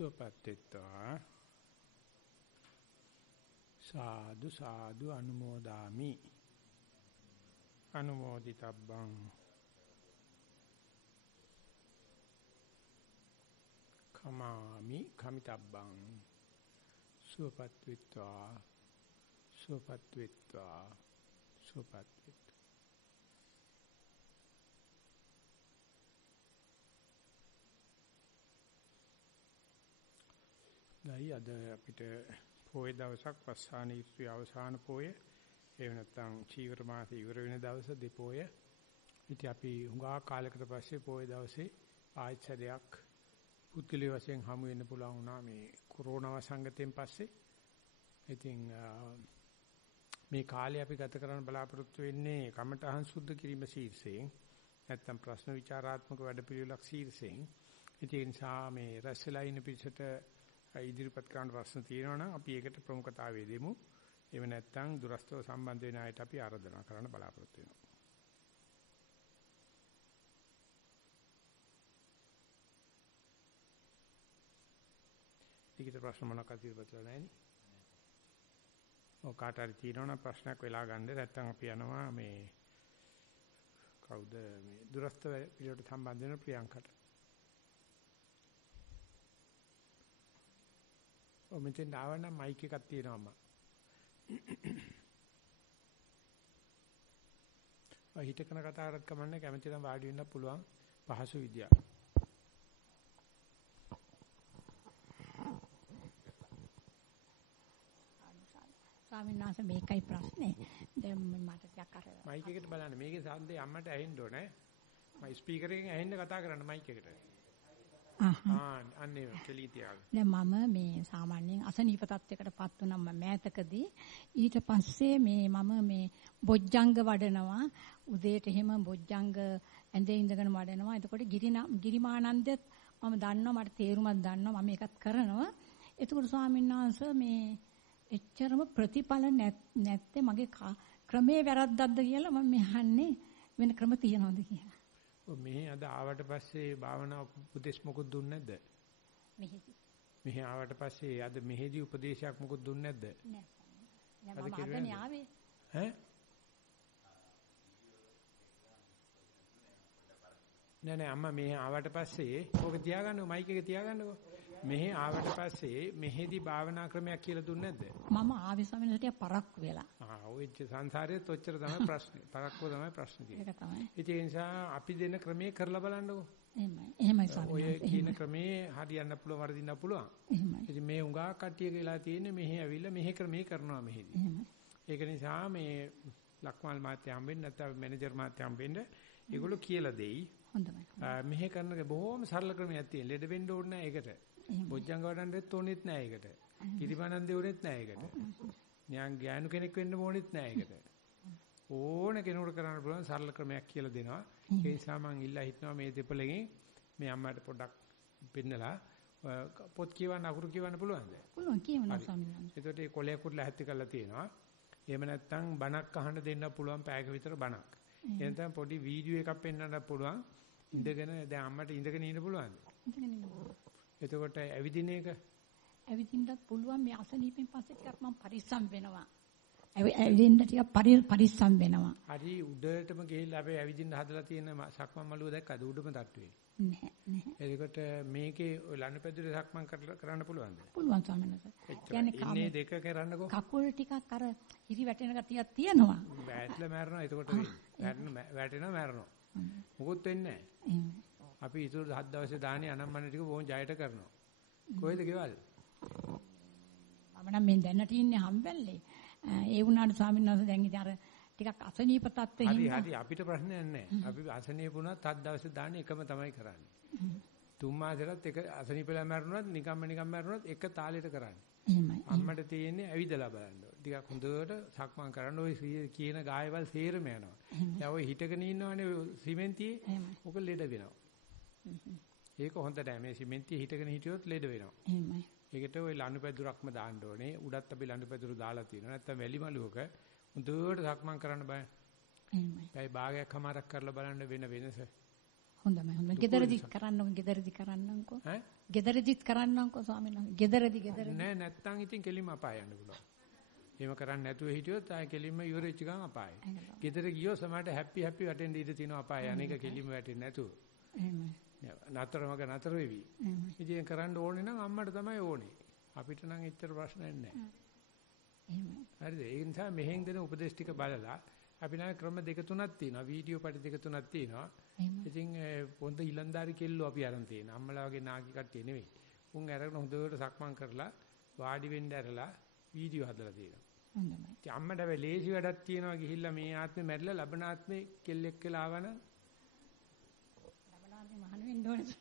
සුවපත්ත්වා සාදු සාදු අනුමෝදාමි අනුමෝදිතබ්බං කමාමි කමිතබ්බං සුවපත්ත්වා සුවපත්ත්වා සුවපත්ත්වා දැයි අද අපිට පොයේ දවසක් පස්සාන ඊත්‍රි අවසාන පොයේ එහෙම නැත්නම් චීවර මාසෙ ඉවර වෙන දවස දෙපොය. ඉතින් අපි හුඟා කාලයකට පස්සේ පොයේ දවසේ ආයතනයක් පුද්ගලික වශයෙන් හමු වෙන්න පුළුවන් වුණා මේ කොරෝනා වසංගතයෙන් පස්සේ. ඉතින් මේ කාලේ අපි ගත කරන්න බලාපොරොත්තු වෙන්නේ කමඨහං සුද්ධ කිරීම ශීර්ෂයෙන් නැත්නම් ප්‍රශ්න විචාරාත්මක වැඩපිළිවෙලක් ශීර්ෂයෙන්. ඒ නිසා මේ රැස්ලා ඉන්න පිටසට ඉදිරිපත් කරන්න ප්‍රශ්න තියෙනවා නම් අපි ඒකට ප්‍රමුඛතාවය දෙමු. එහෙම නැත්නම් දුරස්තව සම්බන්ධ වෙන අයට අපි ආරාධනා කරන්න බලාපොරොත්තු වෙනවා. ලිඛිත ප්‍රශ්න මොනවාක්ද ඉදිරිපත් කරලා නැහැ නේ. ඔව් කාට හරි තියෙනවා නම් ප්‍රශ්නයක් වෙලා ගන්න. නැත්නම් අපි යනවා මේ කවුද මේ දුරස්තව පිළිවෙලට සම්බන්ධ වෙන ප්‍රියංකට. ඔය මෙතෙන් ආවනම් මයික් එකක් තියෙනවා අම්මා. ඔය හිතකන කතා කරත් කමන්නේ කැමති නම් වාඩි වෙන්න පුළුවන් පහසු විදියක්. ස්වාමීන් වහන්සේ මේකයි ප්‍රශ්නේ. දැන් මට ටිකක් අර මයික් එකට බලන්න මේකේ සාන්දේ අම්මට ඇහෙන්න ඕනේ. මයි ස්පීකර් එකෙන් ඇහෙන්න කතා කරන්න මයික් එකට. අන්නේ කෙලී තියාගන්න. දැන් මම මේ සාමාන්‍යයෙන් අසනීප තත්යකටපත් වුණා මම මෑතකදී. ඊට පස්සේ මම මේ බොජ්ජංග වඩනවා. උදේට එහෙම බොජ්ජංග ඇඳේ ඉඳගෙන වඩනවා. එතකොට ගිරිමානන්දෙත් මම දන්නවා මට තේරුමක් දන්නවා මම ඒකත් කරනවා. එතකොට ස්වාමීන් වහන්සේ මේ එච්චරම ප්‍රතිඵල නැත්තේ මගේ ක්‍රමේ වැරද්දක්ද කියලා මම අහන්නේ වෙන ක්‍රම තියනවද කියලා. මෙහි අද ආවට පස්සේ භාවනා උපදේශ මොකුත් දුන්නේ නැද්ද? මෙහි ආවට පස්සේ අද මෙහෙදි උපදේශයක් මොකුත් දුන්නේ නැද්ද? නෑ මම අදනේ ආවේ. ඈ? නෑ අම්මා මෙහි ආවට පස්සේ ඕක තියාගන්නකො මයික් එක තියාගන්නකො. මෙහි ආවට පස්සේ මෙහෙදි භාවනා ක්‍රමයක් කියලා දුන්නේ නැද්ද? මම ආවේ ස්වාමීන් වහන්සේ පරක්කු වෙලා. ඔය සංසාරයේත් ඔච්චර තමයි ප්‍රශ්නේ. පරක්කුව තමයි ප්‍රශ්නේ තියෙන්නේ. ඒක තමයි. ඒ නිසා අපි දෙන ක්‍රමයේ කරලා බලන්නකො. එහෙමයි ස්වාමීන් වහන්සේ. ඔය කියන ක්‍රමේ හරියන්න පුළුවන් වරදින්න පුළුවන්. එහෙමයි. ඉතින් මේ උඟා කට්ටිය කියලා තියෙන්නේ මෙහි ඇවිල්ලා මෙහි ක්‍රමේ කරනවා මෙහිදී. එහෙමයි. ඒක නිසා මේ ලක්මාල් මාත්‍ය හම්බෙන්න නැත්නම් මැනේජර් මාත්‍ය හම්බෙන්න ඒගොල්ලෝ කියලා දෙයි. හොඳයි. මෙහි කරන බොහොම සරල ක්‍රමයක් තියෙන. ලෙඩ වෙන්න ඕනේ නැහැ ඒකට. බොජ්ජංග වඩන්නත් ඕනෙත් නැහැ ඒකට. කිරිමානන්දේ ඕනෙත් නැහැ ඒකට. න්යාන් ඥානු කෙනෙක් වෙන්න ඕනෙත් නැහැ ඒකට. ඕන කෙනෙකුට කරන්න පුළුවන් සරල ක්‍රමයක් කියලා දෙනවා. ඒ නිසා මම ඉල්ලා හිටනවා මේ දෙපළගෙන් මේ අම්මට පොඩ්ඩක් පෙන්නලා පොත් කියවන්න අකුරු කියවන්න පුළුවන්ද? පුළුවන් කියවන්න ස්වාමීන් වහන්සේ. ඒකට ඒ කොලයකට ලැහැත්ති කරලා තියෙනවා. එහෙම නැත්නම් බණක් අහන්න දෙන්න පුළුවන් පැයක විතර බණක්. එහෙනම් පොඩි වීඩියෝ එකක් පෙන්වන්න පුළුවන්. ඉඳගෙන දැන් අම්මට ඉඳගෙන ඉන්න පුළුවන්ද? ඉඳගෙන ඉන්න. එතකොට ඇවිදින එක ඇවිදින්නත් පුළුවන් මේ අසනීපෙන් පස්සේ ටිකක් මම පරිස්සම් වෙනවා. ඇවිදින්න ටිකක් පරිස්සම් වෙනවා. හරි උඩටම ගිහිල්ලා අපි ඇවිදින්න හදලා තියෙන සක්මන් මළුව දැක්කද උඩම තට්ටුවේ? නැහැ. එතකොට මේකේ ලනුපැදුරේ සක්මන් කරන්න පුළුවන්ද? පුළුවන් ස්වාමීන් වහන්සේ. කියන්නේ ඉන්නේ දෙක කරන්නකෝ. කකුල් ටිකක් අර හිරි වැටෙන ගතියක් තියෙනවා. වැටලා මැරෙනවා එතකොට වැටෙනවා මැරෙනවා. මොකොත් වෙන්නේ නැහැ. අපි ඉතුරු 7 දවසේ දාන්නේ අනම්මන ටික බොහොම ජයට කරනවා. කොහෙද ගෙවල්? මම නම් මේ දැනට ඉන්නේ හම්බැල්ලේ. ඒ වුණාට ස්වාමීන් වහන්සේ දැන් ඉතින් අර ටිකක් අසනීප තත්ත්වෙ හින්දා. හරි අපිට ප්‍රශ්නයක් නැහැ. අපි අසනීප වුණත් 7 දවසේ දාන්නේ එකම තමයි කරන්නේ. 3 මාසෙකට එක අසනීපලා මැරුණත් නිකම්ම මැරුණත් එක තාලෙට කරන්නේ. එහෙමයි. අම්මට තියෙන්නේ ඇවිදලා බලන්න. ටිකක් හොඳට සක්මන් කරන්න ඔය කියන ගායවල් සේරම යනවා. දැන් ඔය හිටගෙන ඉන්නවනේ සිමෙන්තියේ ඔක ලෙඩ වෙනවා. ඒක හොඳ නෑ මේ සිමෙන්තියේ හිටගෙන හිටියොත් ලෙඩ වෙනවා. එහෙමයි. ඒකට ওই ලනුපැදුරක්ම දාන්න ඕනේ. උඩත් අපි ලනුපැදුර දාලා තියෙනවා. නැත්තම් වැලි මලුවක හොඳට සක්මන් කරන්න බෑ. එහෙමයි. ඒ භාගයක් හමාරක් කරලා බලන්න වෙන වෙනස. හොඳයි. ගෙදරදිත් කරන්නම්කෝ. ගෙදරදිත් කරන්නම්කෝ ස්වාමීන් වහන්සේ. ගෙදරදි. නෑ නැත්තම් ඉතින් කෙලින්ම අපාය යන්න පුළුවන්. එහෙම කරන්නේ නැතුව හිටියොත් ආයෙ කෙලින්ම ඉවරෙච්ච ගමන් අපායයි. ගෙදර ගියෝ සමහරට හැපි වටෙන් ඉඳ තිනවා අපාය. අනේක කෙලින්ම වැටෙන්නේ නැතුව. එහෙමයි. නතර වෙවි. ඉතින් කරන්න ඕනේ නම් අම්මට තමයි ඕනේ. අපිට නම් එච්චර ප්‍රශ්නයක් නැහැ. එහෙමයි. හරිද? ඒ නිසා මෙහෙන් දෙන උපදේශ ටික බලලා අපි නම් ක්‍රම දෙක තුනක් තියෙනවා. වීඩියෝ පටි දෙක තුනක් තියෙනවා. ඉතින් පොන්ද ඊලන්දාරි කෙල්ලෝ අපි අරන් තියෙනවා. අම්මලා වගේ නාකි කට්ටිය නෙවෙයි. උන් අරගෙන හොඳට සක්මන් කරලා වාඩි වෙන්න ඇරලා වීඩියෝ හදලා තියෙනවා. හොඳයි. ඉතින් අම්මට වෙ ලේසි වැඩක් තියෙනවා ගිහිල්ලා මේ ආත්මේ මැරිලා ලබන ආත්මේ කෙල්ලෙක් කියලා ආවනම් ලබන ආත්මේ මහාන වෙන්න ඕනේ.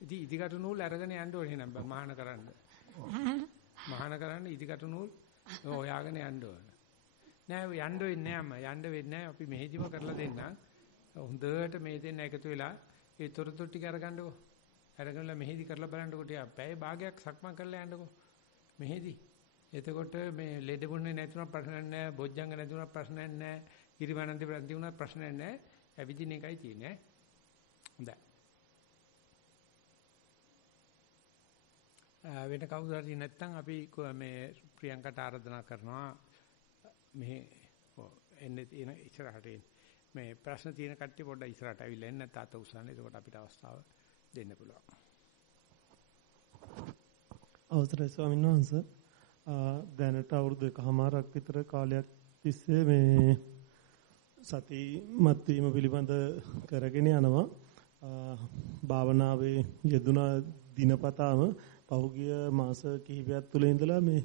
ඉතින් ඉදිකට නූල් අරගෙන යන්න ඕනේ නේද මහාන කරන්න. මහාන කරන්න ඉදිකට නූල් හොයාගෙන යන්න ඕන. නෑ යන්න වෙන්නේ නෑ අම්මා යන්න වෙන්නේ නෑ අපි මෙහෙදිම කරලා දෙන්නම්. හොඳට මේ දෙන්න එකතු වෙලා ඒ තොරතුරු ටික අරගන්නකෝ. අරගෙනලා මෙහෙදි කරලා බලන්නකෝ ටික පැය භාගයක් සක්මන් කරලා යන්නකෝ. මෙහෙදි. එතකොට මේ ලෙඩ බුන්නේ නැතුණා ප්‍රශ්නයක් නෑ. බොජ්ජංග නැතුණා ප්‍රශ්නයක් නෑ. කිරිමනන්ති ප්‍රති වුණා ප්‍රශ්නයක් නෑ. ඇවිදින එකයි තියෙන්නේ. හොඳයි. වෙන කවුරු හරි නැත්නම් අපි මේ ප්‍රියංකට ආරාධනා කරනවා මෙහි එන්නේ තියෙන ඉස්සරහට මේ ප්‍රශ්න තියෙන කට්ටිය පොඩ්ඩක් ඉස්සරහට අවිල්ලා එන්න තාත උසන්නේ එතකොට අපිට අවස්ථාව දෙන්න පුළුවන්. අවසරයි ස්වාමීන් වහන්සේ. දැනට අවුරුදු 1කමාරක් විතර කාලයක් තිස්සේ මේ සතිමත් වීම පිළිබඳ කරගෙන යනවා. භාවනාවේ යෙදුන දිනපතාම පහුගිය මාස කිහිපයක් තුළ ඉඳලා මේ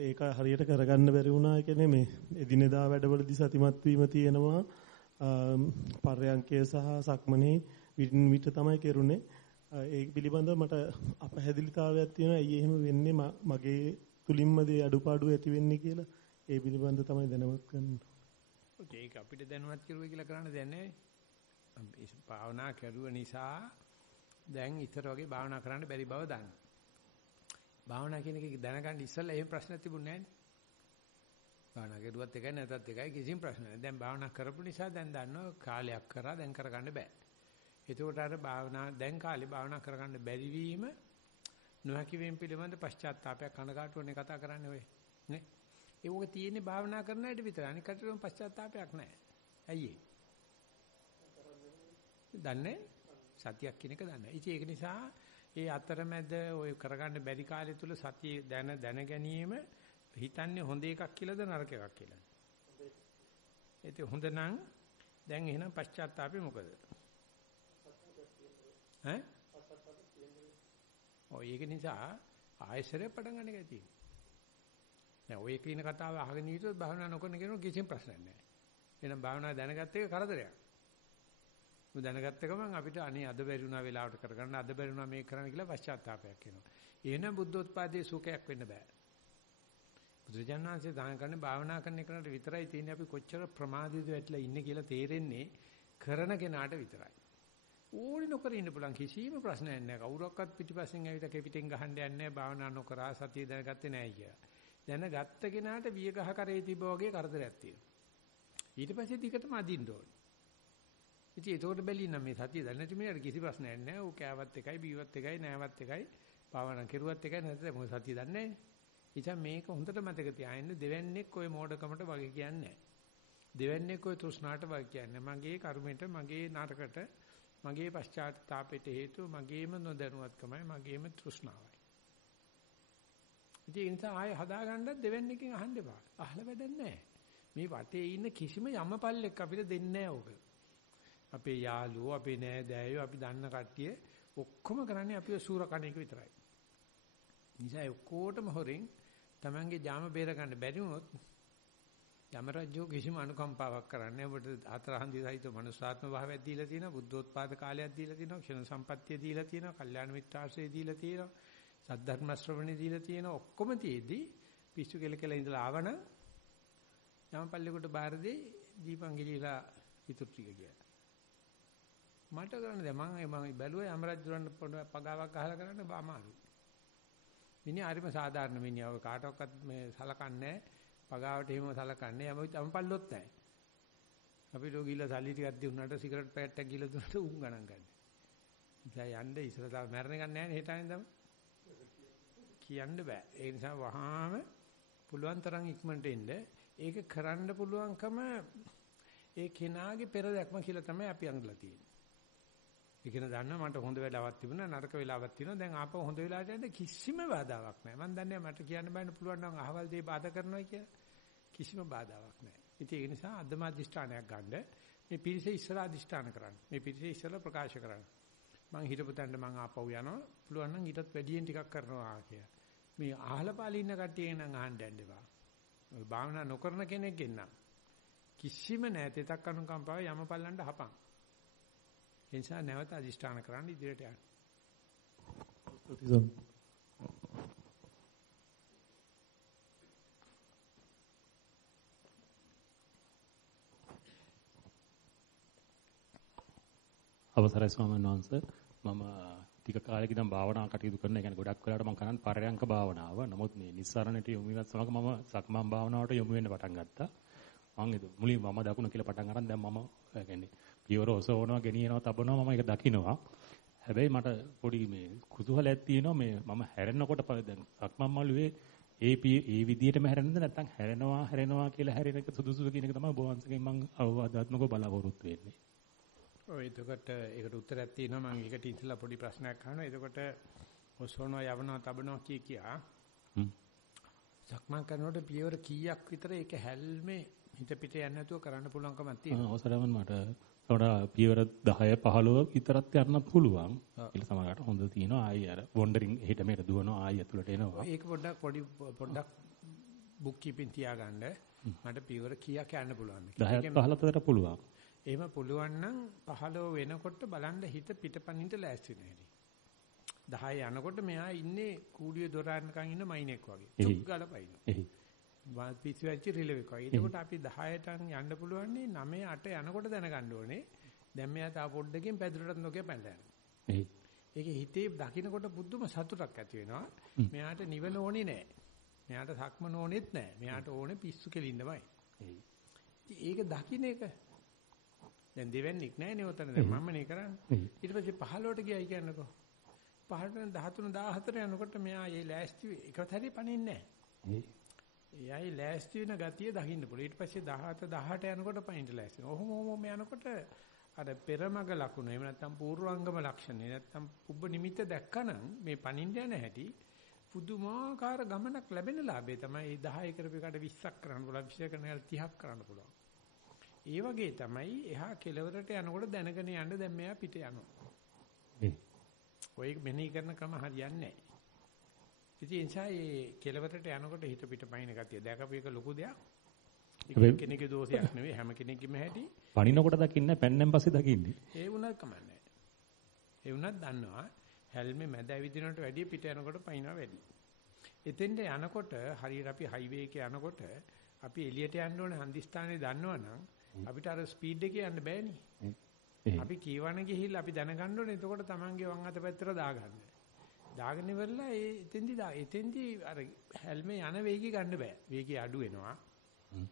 ඒක හරියට කරගන්න බැරි වුණා කියන්නේ මේ එදිනෙදා වැඩවලදී සතිමත් වීම තියෙනවා. පර්යංකය සහ සක්මනේ විට තමයි කෙරුනේ. ඒක පිළිබඳව මට අපහැදිලිතාවයක් තියෙනවා. ඇයි එහෙම වෙන්නේ? මගේ තුලින්ම දේ අඩුපාඩු ඇති වෙන්නේ කියලා. ඒ පිළිබඳව තමයි දැනවත් කරන්න. ඒක අපිට දැනවත් කරුවේ කියලා කරන්න දෙයක් නැහැ. භාවනා කරුව නිසා දැන් ඉතර වගේ භාවනා කරන්න බැරි බව දන්න. භාවනා කියන එක දැනගන්න ඉස්සෙල්ලා එහෙම ප්‍රශ්නයක් තිබුණේ නැහැ නේ. භාවනා කරුවත් එකයි නැතත් එකයි කිසිම ප්‍රශ්නයක් නැහැ. දැන් භාවනා කරපු නිසා දැන් දන්නවා කාලයක් කරා දැන් කරගන්න බෑ. එතකොට අර භාවනා දැන් කාලේ භාවනා කරගන්න බැරි වීම නොහැකි වීම පිළිබඳ පශ්චාත්තාවයක් කනගාටුවනේ කතා කරන්නේ ඔය නේ. ඒක තියෙන්නේ භාවනා කරන අයට විතරයි. අනික කටට පශ්චාත්තාවයක් නැහැ. ඇයි ඒ? දන්නේ සතියක් කියන එක දන්නේ. ඉතින් ඒක නිසා ඒ අතරමැද ඔය කරගන්න බැරි කාලය තුල සතිය දැන ගැනීම හිතන්නේ හොඳ එකක් කියලාද නරක එකක් කියලාද? ඒක හොඳ නම් දැන් එහෙනම් පශ්චාත්තාපේ මොකද? ඈ? ඔය ඒක නිසා ආයෙසරේ පටන් ගන්න එකයි තියෙන්නේ. දැන් ඔය කියන කතාව අහගෙන හිටියොත් භාවනා නොකරන කෙනෙකුට කිසිම ප්‍රශ්නයක් නැහැ. එහෙනම් භාවනා දැනගත්ත එක කරදරයක්. මොකද දැනගත්ත ගමන් අපිට අනේ අද බැරි වුණා වෙලාවට කරගන්න අද බැරි වුණා මේක කරන්න කියලා පශ්චාත්තාවයක් එනවා. එහෙනම් බුද්ධෝත්පාදයේ සුඛයක් වෙන්න බෑ. බුදුජානනාංශය දාන කරන්නේ භාවනා කරන එකට විතරයි තියෙන්නේ. අපි කොච්චර ප්‍රමාදීද වැටලා ඉන්නේ කියලා තේරෙන්නේ කරන කෙනාට විතරයි. ඕනි නොකර ඉන්න පුළුවන් කිසිම ප්‍රශ්නයක් නැහැ. කවුරක්වත් පිටිපස්සෙන් ඇවිල්ලා කෙපිටෙන් ගහන්න යන්නේ නැහැ. භාවනා නොකරා සතිය දැනගත්තේ නැහැ කියලා. දැනගත්ත කෙනාට විය ගහ කරේ තිබ්බා වගේ කරදරයක් තියෙනවා. ඊට පස්සේ දිගටම අදින්න ඕනේ. ඉතින් ඒතකොට බැලින්න මේ සතිය දැන නැති මිනිහට කිසි ප්‍රශ්නයක් නැහැ. ඌ කෑවත් එකයි බීවත් එකයි නෑවත් එකයි භාවනා කෙරුවත් එකයි නැත්නම් මොකද සතිය දන්නේ නැහැ. ඉතින් මේක හොඳට මතක තියාගන්න දෙවන්නේක් ඔය මෝඩකමට වගේ කියන්නේ නැහැ. දෙවන්නේක් ඔය තෘෂ්ණාට වගේ කියන්නේ. මගේ කර්මයට මගේ නරකට මගේ පශ්චාත්තාපයට හේතුව මගේම නොදැනුවත්කමයි මගේම තෘෂ්ණාවයි. ඉතින් ඒ නිසා ආයෙ හදාගන්න දෙවන්නේකින් අහන්න එපා. අහලා වැඩක් නැහැ. මේ වටේ ඉන්න කිසිම යමපල්ලෙක් අපිට දෙන්නේ නැහැ ඕක. අපේ යාළුවෝ අපේ නෑදෑයෝ අපි දන්න කට්ටිය ඔක්කොම කරන්නේ අපිව සූර කණ එක විතරයි. නිසා ඔක්කොටම හොරෙන් Tamange ජාම බේර ගන්න බැරි වුණොත් යම රජු කිසිම අනුකම්පාවක් කරන්නේ ඔබට හතරහන්දි සහිත මනුස්සාත්ම භාවයක් දීලා තියෙනවා, බුද්ධෝත්පාද කාලයක් දීලා තියෙනවා, ක්ෂණ සම්පත්තිය දීලා තියෙනවා, කල්යාණ මිත්‍රාශ්‍රය දීලා තියෙනවා, සද්ධර්ම ශ්‍රවණය දීලා තියෙනවා. ඔක්කොම තියෙද්දි පිස්සු කෙල ඉඳලා ආවන යමපල්ලෙකට බාර දෙයි දීපංගිලිලා ඉතුරු ටික කියලා. මට කරන්න දැන් මම බැලුවා යම රජුරන් පගාවක් අහලා කරන්න අමාරුයි. මිනිහ හරිම සාධාරණ මිනිහව කාටවත් මේ සලකන්නේ නැහැ. පගාවට එහෙම සලකන්නේ යමපල්ලොත් නැහැ. අපි ලෝගිලා සල්ලි ටිකක් දුන්නාට සිගරට් පැකට් එකක් ගිහලා දුන්නාට උන් ගණන් ගන්න. ඉතින් යන්න ඉස්සරලා මැරෙන එක නෑ නේ හිතානේ තමයි. කියන්න බෑ. ඒ නිසා වහාම පුළුවන් තරම් ඉක්මනට එන්න. ඒක කරන්න පුළුවන්කම ඒ කෙනාගේ පෙර දැක්ම කියලා තමයි අපි අඳලා තියෙන්නේ. ඒ කෙනා දන්නවා මට හොඳ වෙලාවක් තිබුණා නරක වෙලාවක් තියෙනවා. දැන් ආපහු හොඳ වෙලාවට යන්න කිසිම බාධාවක් නැහැ. මම දන්නේ මට කියන්න බෑනේ පුළුවන් නම් අහවල් දේ බාධා කරනවා කියලා. කිසිම බාධාවක් නැහැ. ඉතින් ඒ නිසා අදම අධිෂ්ඨානයක් ගන්න. මේ පිරිසේ ඉස්සලා අධිෂ්ඨාන කරන්න. මේ පිරිසේ ඉස්සලා ප්‍රකාශ කරන්න. මං හිතපු තැනට මං ආපහු යනවා. පුළුවන් නම් ඊටත් වැඩියෙන් ටිකක් කරනවා කියලා. මේ අහලපාලි ඉන්න කට්ටිය නම් අහන්න යන්න එපා. ඔය භාවනා නොකරන කෙනෙක්ගෙන් නම් කිසිම නැති තක් අනුකම්පාව යමපල්ලන්ට හපන්. ඒ නිසා නැවත අධිෂ්ඨාන කරන්න ඉදිරියට යන්න. අවසරයි ස්වාමීන් වහන්සේ මම ටික කාලෙක ඉඳන් භාවනා කටයුතු කරන. ඒ කියන්නේ ගොඩක් වෙලාවට මම කරන්නේ පරයන්ක භාවනාව. නමුත් මේ නිස්සාරණයට යොමු වෙනත් සමග මම සක්මන් භාවනාවට යොමු වෙන්න පටන් ගත්තා. මම මුලින් වම දකුණ කියලා පටන් අරන් දැන් මම කියන්නේ පියවර ඔසවනවා ගෙනියනවා තබනවා මම ඒක දකින්නවා. හැබැයි මට පොඩි මේ කුතුහලයක් තියෙනවා මේ මම හැරෙනකොට දැන් සක්මන් මළුවේ ඒ විදිහටම හැරෙන්නද නැත්නම් හැරෙනවා කියලා හැරෙන එක සුදුසුද කියන එක තමයි ඔබ වහන්සේගෙන් මම අවවාදාත්මකව බලාපොරොත්තු වෙන්නේ. ඔය එතකොට ඒකට උත්තරයක් තියෙනවා මම ඒකට ඉතලා පොඩි ප්‍රශ්නයක් අහනවා. එතකොට ඔසවනවා යවනවා තබනවා කියා සක්මන් කරනකොට පියවර කීයක් විතර ඒක හැල්මේ හිත පිට යන්නේ නැතුව කරන්න පුළුවන්කමක් තියෙනවා. අවසරවන් මට වඩා පියවර 10 15 විතරක් යන්න පුළුවන්. ඒක සමහරකට හොඳ තියෙනවා. ආයි අර වොන්ඩරින් එහෙට මෙහෙට දුවනවා ආයි ඇතුළට එනවා. ඒක පොඩ්ඩක් බුක් කීපින් තියාගන්න. මට පියවර කීයක් යන්න පුළුවන්ද? 10 15 විතර පුළුවන්. එහෙම පුළුවන් නම් 15 වෙනකොට බලන්න හිත පිටපණින්ට ලෑස්ති වෙනවා. 10 යනකොට මෙහා ඉන්නේ කූඩියේ දොර අරනකන් ඉන්න මයින්ෙක් වගේ. චුක් ගාලා පයින්න. පිස්සු වෙච්ච රිලෙවෙක් වගේ. එතකොට අපි 10ට යන්න පුළුවන් නේ 9 8 යනකොට දැනගන්න ඕනේ. දැන් මෙයා තා පොඩ්ඩකින් පැදුරටත් නොකිය පැනලා යනවා. ඒකේ හිතේ දකින්නකොට පුදුම සතුටක් ඇති වෙනවා. මෙයාට නිවන ඕනේ නැහැ. මෙයාට සක්මන ඕනෙත් නැහැ. මෙයාට ඕනේ පිස්සු කෙලින්නමයි. ඒක දකින්න එක දැන් දෙවන්නේක් නැහැ නේ උතන දැන් මම නේ කරන්නේ. ඊට පස්සේ 15ට ගියයි කියන්නකෝ. 15ට 13 14 යනකොට මෙයා ඒ ලෑස්ති එකවත් හරිය පණින්නේ නැහැ. එයයි ලෑස්ති වෙන ගතිය දකින්න පුළුවන්. ඊට පස්සේ 17 18 යනකොට පයින්ට ලෑස්ති වෙනවා. ඔහොම යනකොට අර පෙරමග ලකුණ එහෙම නැත්නම් පූර්වාංගම ලක්ෂණ නැත්නම් පුබ්බ නිමිත්ත දැක්කනම් මේ පණින්න යන හැටි පුදුමාකාර ගමනක් ලැබෙන ලාභය තමයි 10 කරපේකට 20ක් කරන්න පුළුවන් 20 කරන 30ක් කරන්න පුළුවන්. ඒ වගේ තමයි එහා කෙලවරට යනකොට දැනගෙන යන්න දැන් මෙයා පිට යනවා. ඔය මෙනෙහි කරන ක්‍රම හරියන්නේ නැහැ. ඉතින් ඒ නිසා මේ කෙලවරට යනකොට හිත පිට පයින් ගතිය දැකපු එක ලොකු දෙයක්. ඒක කෙනෙකුගේ දෝෂයක් නෙවෙයි හැම කෙනෙක්ගේම හැටි. පණිනකොට දකින්නේ පැන්නෙන් පස්සේ දකින්නේ. ඒ වුණත් කමන්නේ. ඒ වුණත් දන්නවා හැල්මේ මැද ඇවිදිනවට වැඩිය පිට යනකොට පයින්නවා වැඩි. එතෙන්ට යනකොට හරියට අපි හයිවේ එකේ යනකොට අපි එළියට යන්න ඕනේ හන්දිස්ථානේ දන්නවනම් අපිට අර ස්පීඩ් එකේ යන්න බෑනේ. අපි කීවන ගිහිල්ලා අපි දැනගන්න ඕනේ එතකොට Tamange වම් අත පැත්තට දාගන්න. දාගෙන ඉවරලා එතෙන්දී අර හැල්මේ යන වේගය ගන්න බෑ. වේගය අඩු වෙනවා.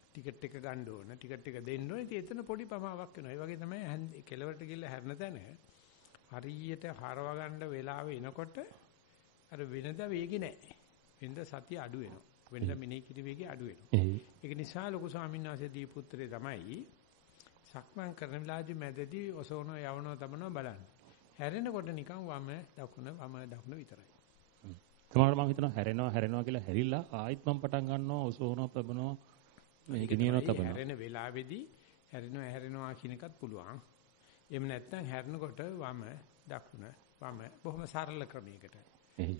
ටිකට් එක ගන්න ඕන. ටිකට් එක දෙන්න ඕනේ. ඉතින් එතන පොඩි පමාවක් වෙනවා. ඒ වගේ තමයි කෙලවරට ගිහිල්ලා හැරෙන තැන හරියට හරව ගන්න වෙලාව එනකොට අර වෙනද වේගය නැහැ. වෙනද සතිය අඩු වෙනවා. වෙනද මිනේ කිරි වේගය අඩු වෙනවා. ඒක නිසා ලොකු ස්වාමීන් වහන්සේ දීපු උත්තරේ තමයි සක්මන් කරන වෙලාවදී මැදදී ඔසවනවා යවනවා තමනවා බලන්න. හැරෙනකොට නිකන් වම දකුණ විතරයි. සමහරවිට මම හිතනවා හැරෙනවා කියලා හැරිලා ආයෙත් මම පටන් ගන්නවා ඔසවනවා පබනවා මේක නියනවා තබනවා. හැරෙන වෙලාවේදී හැරෙනවා කියන එකත් පුළුවන්. එහෙම නැත්නම් හැරෙනකොට වම දකුණ බොහොම සරල ක්‍රමයකට.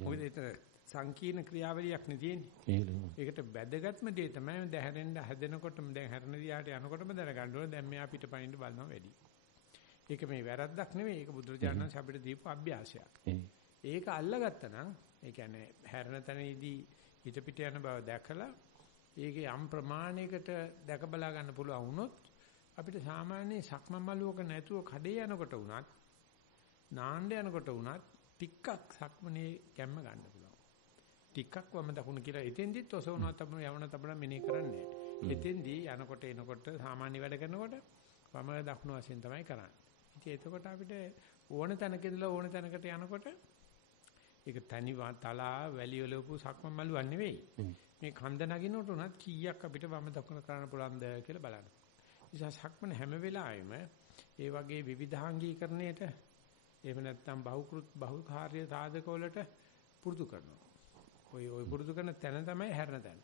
මොකද ඒක සංකීර්ණ ක්‍රියාවලියක් නේ තියෙන්නේ. ඒකට වැදගත්ම දේ තමයි දැහැරෙන්න හැදෙනකොටම දැන් හැරෙන දිහාට යනකොටම දැනගන්න ඕනේ දැන් මෙයා පිටපයින්ට බලනවා වැඩි. ඒක මේ වැරද්දක් නෙවෙයි. ඒක බුදුරජාණන් වහන්සේ අපිට දීපු අභ්‍යාසයක්. ඒක අල්ලගත්තා නම් ඒ කියන්නේ හැරෙන තැනදී හිත පිට යන බව දැකලා ඒකේ යම් ප්‍රමාණයකට දැක බලා ගන්න පුළුවන් වුණොත් අපිට සාමාන්‍ය සක්මන් මළුවක නැතුව කඩේ යනකොට වුණත් නාන්න යනකොට වුණත් ටිකක් සක්මනේ ගැම්ම ගන්න පුළුවන්. ටිකක් වම දකුණ කියලා එතෙන්දිත් ඔසවනවා තමයි යවන තබන මෙනේ කරන්නේ. එතෙන්දී යනකොට එනකොට සාමාන්‍ය වැඩ කරනකොට වම දකුණු වශයෙන් තමයි කරන්නේ. ඉතින් එතකොට අපිට ඕන තැනක ඉඳලා ඕන තැනකට යනකොට ඒක තනි තලා වැලි වලපු සක්මන් මළුවක් නෙවෙයි. මේ කන්ද නගිනකොට උනත් කීයක් අපිට වම දකුණ කරන්න පුළුවන්ද කියලා බලන්න. නිසා සක්මන හැම වෙලාවෙම ඒ වගේ විවිධාංගීකරණයට එහෙම නැත්නම් බහුකාර්ය සාධක වලට පුරුදු කරනවා. ඔය පුරුදු කරන තැන තමයි හැරෙන තැන.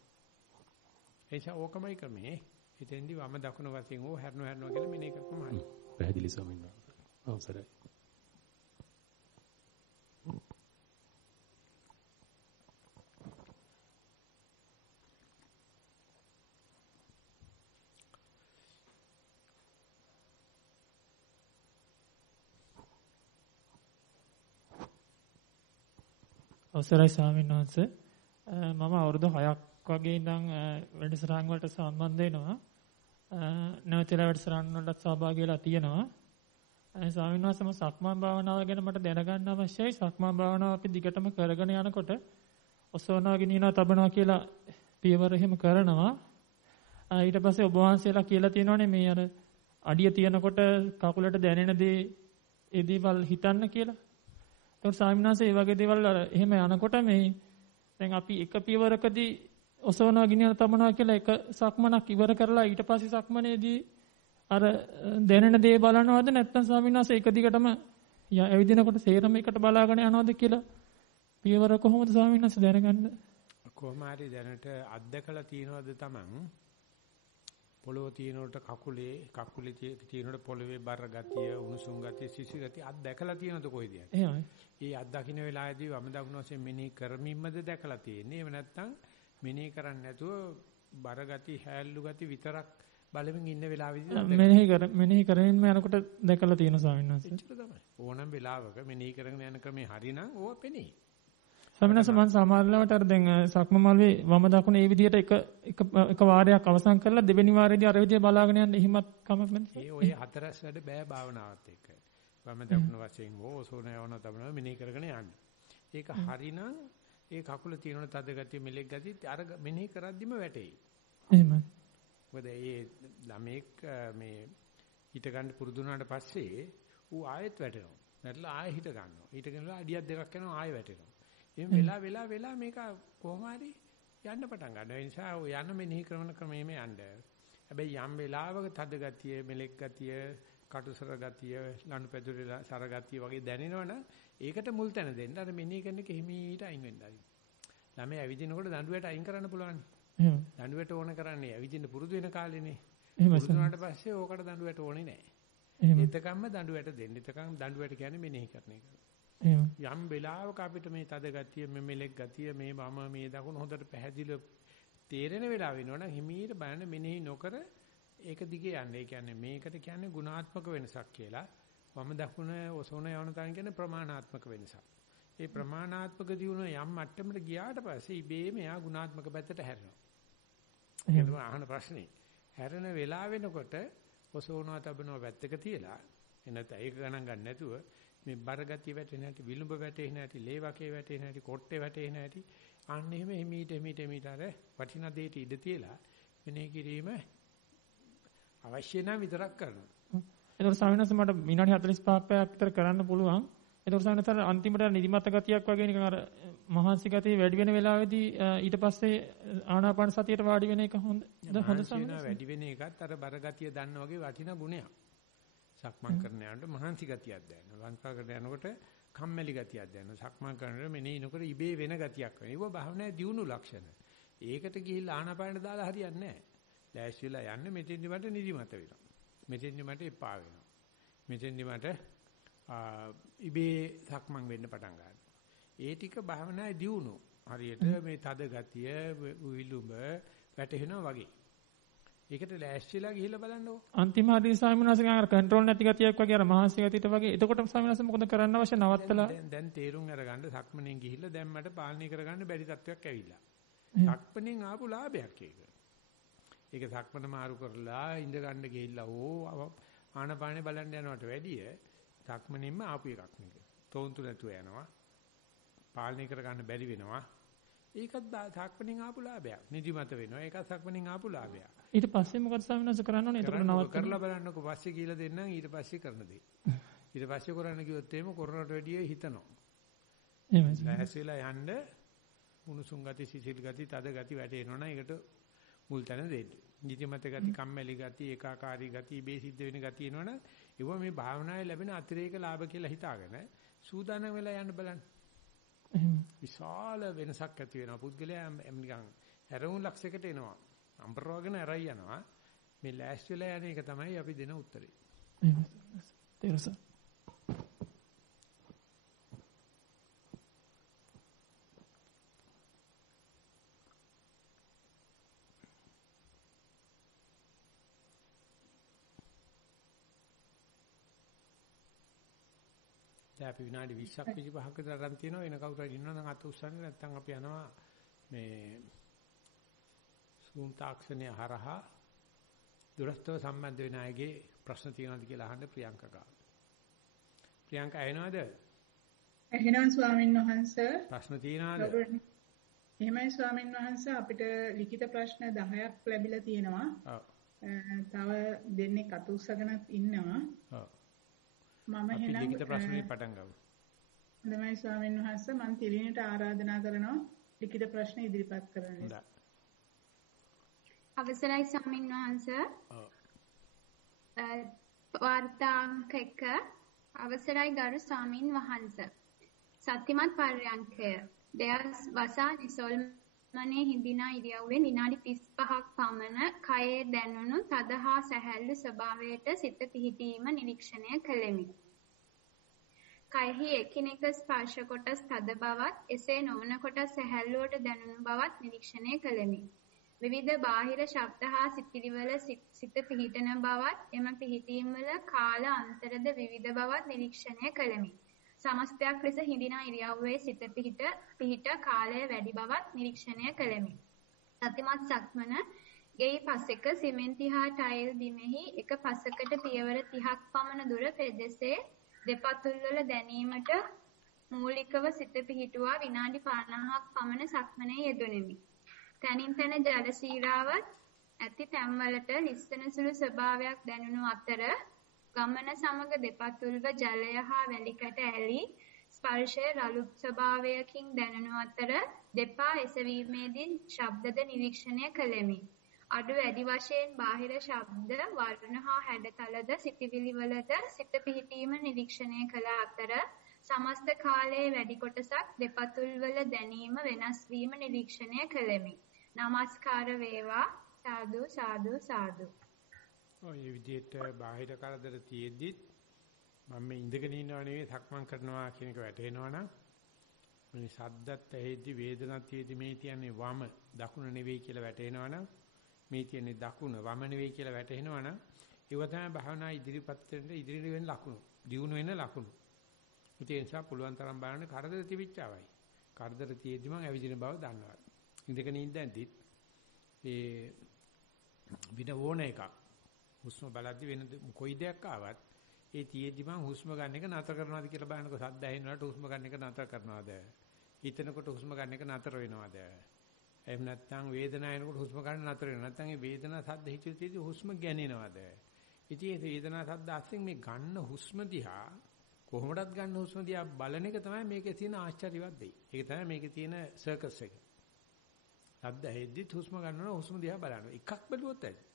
එනිසා ඕකමයි ක්‍රමේ. හිතෙන්දි වම දකුණ වශයෙන් ඕ හැරෙනවා කියලා මෙනේ කරපුවම හරි. පැහැදිලි ස්වාමීන් වහන්සේ. අවසරයි. අවසරයි ස්වාමීන් වහන්සේ මම අවුරුදු 6ක් වගේ ඉඳන් වැඩසටහන් වලට සම්බන්ධ වෙනවා නැවතලා වැඩසටහන් වලට සහභාගී වෙලා තියෙනවා ස්වාමීන් වහන්සේ මම සක්මන් භාවනාව ගැන මට දැනගන්න අවශ්‍යයි සක්මන් භාවනාව අපි දිගටම කරගෙන යනකොට ඔසවනවා ගෙනියනවා තබනවා කියලා පියවර එහෙම කරනවා ඊට පස්සේ ඔබ වහන්සේලා කියලා තියෙනවානේ මේ අර අඩිය තියනකොට කකුලට දැනෙන දේ ඒ දේවල් හිතන්න කියලා ඒත් ස්වාමීන් වහන්සේ මේ වගේ දේවල් අර එහෙම යනකොට මේ දැන් අපි එක පියවරකදී ඔසවනවා ගෙනියන තමනවා කියලා එක සක්මනක් ඉවර කරලා ඊට පස්සේ සක්මනේදී අර දැනෙන දේ බලනවද නැත්නම් ස්වාමීන් වහන්සේ එක දිගටම ඇවිදිනකොට සේරම එකට බලාගෙන යනවද කියලා පියවර කොහොමද ස්වාමීන් වහන්සේ දැනගන්න කොහොම හරි දැනට අත්දකලා තියනවද තමන් පොළොව තියෙනකොට කකුලේ තියෙනකොට පොළවේ බර ගතිය උණුසුම් ගතිය සිසිල් ගතිය අත්දකලා තියෙනවද කොයිද එහෙමයි ඒ අත්දකින්න වෙලාවේදී වම දකුණු වශයෙන් මෙනෙහි කරමින්මද දැකලා තියෙන්නේ එහෙම නැත්නම් මෙනෙහි කරන්නේ නැතුව බර ගති හැල්ලු ගති විතරක් බලමින් ඉන්න වෙලාවේදී මෙනෙහි කරමින්ම යනකොට දැකලා තියෙන ස්වාමීන් වහන්සේ එච්චර තමයි ඕනම වෙලාවක මෙනෙහි කරගෙන යන ක්‍රමේ හරිනම් ඕව පෙනේ ස්වාමීන් වහන්සේ මම සමහරවිට අර දැන් සක්ම මල්වේ වම දකුණ මේ විදිහට එක වාරයක් අවසන් කරලා දෙවෙනි වාරයේදී අර විදිහ බලාගෙන යන්න එහෙමත් කමක් නැද්ද ඒ ඔය හතරස් වැඩ බෑ භාවනාවත් එක්ක වම දකුණ වශයෙන් ඕසෝන යවන තමයි මෙනෙහි කරගෙන යන්නේ ඒක හරිනම් ඒ කකුල තියෙන තද ගතිය මෙලෙක් ගතිය අර මෙනෙහි කරද්දිම වැටෙයි එහෙමයි මොකද ඒ ළමෙක් මේ හිට ගන්න පුරුදු වුණාට පස්සේ ඌ ආයෙත් වැටෙනවා නැත්නම් ආයෙ හිට ගන්නවා හිට ගන්නලා අඩියක් දෙකක් යනවා ආයෙ වැටෙනවා එහෙනම් වෙලා මේක කොහොම හරි යන්න පටන් ගන්නවා. ඒ නිසා ඔය යන මෙනෙහි කරන ක්‍රමෙම යන්න. හැබැයි යම් වෙලාවක තද ගතිය, මෙලෙක් ගතිය, කටුසර ගතිය, ලණුපැදුරේ සර ගතිය වගේ දැනෙනවනම් ඒකට මුල් තැන දෙන්න. අර මෙනෙහි කරන එක හිමීට අයින් වෙන්න ආයි. ළමයි ඇවිදිනකොට දඬුවට අයින් කරන්න පුළුවන්. දඬුවට ඕන කරන්නේ ඇවිදින්න පුරුදු වෙන කාලේනේ. පුරුදු වුණාට පස්සේ ඕකට දඬුවට ඕනේ නැහැ. එතකම්ම දඬුවට දෙන්න. එතකම් දඬුවට කියන්නේ මෙනෙහි කරන එක. යම් වෙලාවක අපිට මේ තද ගතිය මේ මෙලෙක් ගතිය මේ වම මේ දකුණ හොඳට පැහැදිලිව තේරෙන වෙලාව වෙනවනම් හිමීට බලන්න මෙනෙහි නොකර ඒක දිගේ යන්න. ඒ කියන්නේ මේකට කියන්නේ ගුණාත්මක වෙනසක් කියලා. වම දකුණ ඔසවන යවන තන කියන්නේ ප්‍රමාණාත්මක වෙනසක්. ඒ ප්‍රමාණාත්මක දියුණුව යම් මට්ටමකට ගියාට පස්සේ ඉබේම එයා ගුණාත්මක පැත්තට හැරෙනවා. ඒක අහන ප්‍රශ්නේ. හැරෙන වෙලාව වෙනකොට ඔසවනවා තබනවා පැත්තක තියලා එනත ඒක ගණන් ගන්න නැතුව මේ බරගතිය වැටෙන හැටි විලුඹ වැටෙන හැටි ලේ වකේ වැටෙන හැටි කොට්ටේ වැටෙන හැටි අන්න එහෙම එමීට අර වටිනා දෙයට ඉඩ තියලා මෙනේ කිරීම අවශ්‍ය නම් විතරක් කරනවා. ඒතකොට ස්වාමීන් වහන්සේ මට විනාඩි 45ක් විතර කරන්න පුළුවන්. ඒතකොට ස්වාමීන් වහන්සේ අන්තිමට නිදිමත ගතියක් වගේ නිකන් අර මහන්සි ගතිය වැඩි වෙන වෙලාවේදී ඊට පස්සේ ආනාපාන සතියට වාඩි වෙන එක හොඳ ස්වාමීන් වහන්සේ වැඩි වෙන එකත් අර බරගතිය දන්න වගේ වටිනා ගුණයක්. සක්මන් කරන යනකොට මහන්සි ගතියක් දැනෙනවා. ලංකාවකට යනකොට කම්මැලි ගතියක් දැනෙනවා. සක්මන් කරනකොට මෙනේ ඉනකොට ඉබේ වෙන ගතියක් වෙනවා. ඒක භාවනාවේ දියුණු ලක්ෂණ. ඒකට ගිහිල්ලා ආනාපානට දාලා හරියන්නේ නැහැ. ලෑස්තිලා යන්නේ මෙතෙන්දි මට නිදිමත වෙනවා. මෙතෙන්දි මට එපා වෙනවා. මෙතෙන්දි මට ඉබේ සක්මන් වෙන්න පටන් ගන්නවා. ඒ ටික භාවනාවේ දියුණු. හරියට මේ තද ගතිය විලුඹ වැටෙනවා වගේ. ඒකට ලෑස්තිලා ගිහිල්ලා බලන්නකො. අන්තිම ආදී ස්වාමීන් වහන්සේ අර කන්ට්‍රෝල් නැති ගතියක් වගේ අර මහන්සි ගතියට වගේ. එතකොට ස්වාමීන් වහන්සේ මොකද කරන්න අවශ්‍ය නවත්තලා? දැන් තේරුම් අරගන්න සක්මණෙන් ගිහිල්ලා දැන් මට පාලනය කරගන්න බැරි තත්වයක් ඇවිල්ලා. සක්මණෙන් ආපු ලාභයක් ඒක. ඒක සක්මණ මාරු කරලා ඉඳ ගන්න ගිහිල්ලා ආනපානේ බලන්න යනවට වැඩිය සක්මණෙන්ම ආපු එකක් මේක. තෝන්තු නැතුව යනවා. පාලනය කරගන්න බැරි වෙනවා. ඒකත් සක්මණෙන් ආපු ලාභයක්. නිදිමත වෙනවා. ඒකත් සක්මණෙන් ආපු ලාභයක්. ඊට පස්සේ මොකද ස්වාමීන් වහන්සේ කරන්න ඕනේ? එතකොට නවත්තන්න. කරලා බලන්නකෝ පස්සේ කියලා දෙන්නම් ඊට පස්සේ කරන දේ. ඊට පස්සේ කරන්න කිව්වොත් එහෙම කොරනට වැඩිය හිතනවා. එහෙමයි. ලෑස් වෙලා යන්න මුණුසුම් ගති, සිසිල් ගති, තද ගති වැටෙනවනම් ඒකට මුල් තැන දෙන්න. නිදිමත ගති, කම්මැලි ගති, ඒකාකාරී ගති, ඉබේ සිද්ධ වෙන ගති එනවනම් ඒවා මේ භාවනාවේ ලැබෙන අතිරේක ලාභ කියලා හිතාගෙන සූදානම් වෙලා යන්න බලන්න. විශාල වෙනසක් ඇති වෙනවා. පුද්ගලයා නිකන් හැරවුම් ලක්ෂයකට එනවා. අම්බරවගෙන ඇරයි යනවා. මේ ලෑස්ති වෙලා යන එක තමයි අපි දෙන උත්තරේ. තේරුණා. අපි විනාඩි 20ක් 25ක විතර අරන් තියෙනවා. වෙන කවුරු හරි ඉන්නවනම් අත උස්සන්නේ නැත්නම් අපි යනවා මේ Zoom තාක්ෂණය හරහා දුරස්තව සම්බන්ධ වෙන අයගේ ප්‍රශ්න තියෙනවද කියලා අහන්න ප්‍රියංකා ගාව. ප්‍රියංකා ඇහෙනවද? ඇහෙනවා ස්වාමීන් වහන්සේ. ප්‍රශ්න තියෙනවද? එහෙමයි ස්වාමීන් වහන්සේ අපිට ලිඛිත ප්‍රශ්න 10ක් ලැබිලා තියෙනවා. ඔව්. තව දෙන්නෙක් අත උස්සගෙනත් ඉන්නවා. ඔව්. මම එහෙනම් ලිඛිත ප්‍රශ්නේ පටන් ගමු. හොඳයි ස්වාමීන් වහන්සේ මම තිලිනට ආරාධනා කරනවා ලිඛිත ප්‍රශ්න ඉදිරිපත් කරන්න. හොඳයි. අවසරයි ස්වාමීන් වහන්සේ. ඔව්. වාර්තාංක 1 අවසරයි ගරු ස්වාමීන් වහන්සේ. සත්‍යමත් පර්යංකය. දෙයස් වසා නිසල්මනේ හිඳිනා ඉරියව්වේ විනාඩි 35ක් පමණ කයේ දැනුණු තදහා සැහැල්ලු ස්වභාවයට සිත පිහිටීම නිරීක්ෂණය කළෙමි. කයෙහි එකිනෙක ස්පර්ශ කොටස් තද බවත් එසේ නොවන කොටස් සැහැල්ලුවට දැනුණු බවත් නිරීක්ෂණය කළෙමි. විවිධ බාහිර ශබ්ද හා සිතිවිලිවල සිත පිහිටන බවත් එම පිහිටීම් වල කාල අන්තරද විවිධ බවත් නිරීක්ෂණය කළෙමි. සමස්තයක් ලෙස හිඳිනා ඉරියව්වේ සිත පිහිට කාලය වැඩි බවත් නිරීක්ෂණය කළෙමි. සතිමත් සක්මන ගෙයි පසෙක සිමෙන්ති හා ටයිල් බිමෙහි එක පසකට පියවර 30ක් පමණ දුර පෙදෙසේ දෙපතුල් වල දැනීමට මූලිකව සිත පිහිටුවා විනාඩි 50ක් පමණ සක්මනේ යෙදුණෙමි. තනින් තන ජල සීරාවත් ඇති තැන්වලට ලිස්සන සුළු ස්වභාවයක් දැනුණු අතර ගමන සමග දෙපතුල්ව ජලය හා වැලිකට ඇලී ස්පර්ශය රළු ස්වභාවයකින් දැනුණු අතර දෙපා එසවීමේදී ශබ්දද නිරීක්ෂණය කළෙමි. අඩු වැඩි වශයෙන් බාහිර ශබ්ද වර්ණ හා හැඩතලද සිතිවිලි වලද සිත පිහිටීම නිරීක්ෂණය කළ අතර සමස්ත කාලයේ වැඩි කොටසක් දෙපතුල් වල දැනීම වෙනස් වීම නිරීක්ෂණය කළෙමි. නමස්කාර වේවා. සාදු සාදු සාදු. ඔය විදිහට බාහිර කරදර තියෙද්දිත් මම මේ ඉඳගෙන ඉන්නව නෙවෙයි සක්මන් කරනවා කියන එක වැටහෙනවනම් මේ සද්දත් ඇහෙද්දි වේදනත් තියෙද්දි මේ කියන්නේ වම දකුණ නෙවෙයි කියලා වැටහෙනවනම් මේ කියන්නේ දකුණ වම නෙවෙයි කියලා වැටහෙනවනම් ඒව තමයි භාවනා ඉදිරිපත් වෙන්න ඉදිරියට වෙන ලකුණු දියුණු වෙන ලකුණු. ඒ නිසා පුළුවන් තරම් බලන්න කරදර තිබිච්චවයි. කරදර තියෙද්දි මම ඇවිදින බව දන්නවා. ඉඳගෙන ඉඳන්දිත් ඒ වින ඕන එකක් හුස්ම බලද්දි වෙන කොයි දෙයක් ආවත් ඒ තියෙද්දි මම හුස්ම ගන්න එක නතර කරනවාද කියලා බලනකොට සද්ද ඇහෙනකොට හුස්ම ගන්න එක නතර කරනවාද? හිතනකොට හුස්ම ගන්න එක නතර වෙනවද? එහෙම නැත්නම් වේදනාව එනකොට හුස්ම ගන්න නතර වෙනවද? නැත්නම් ඒ වේදනාව සද්ද හිතේ තියෙද්දි හුස්ම ගැනෙනවද? ඉතින් මේ වේදනාව සද්ද අස්සෙන් මේ ගන්න හුස්ම දිහා කොහොමදත් ගන්න හුස්ම දිහා බලන එක තමයි මේකේ තියෙන ආශ්චර්යවත් දෙය. ඒක තමයි මේකේ තියෙන සර්කස් එක. සද්ද ඇහෙද්දි හුස්ම ගන්නවා හුස්ම දිහා බලනවා. එකක් බැලුවොත් ඇති.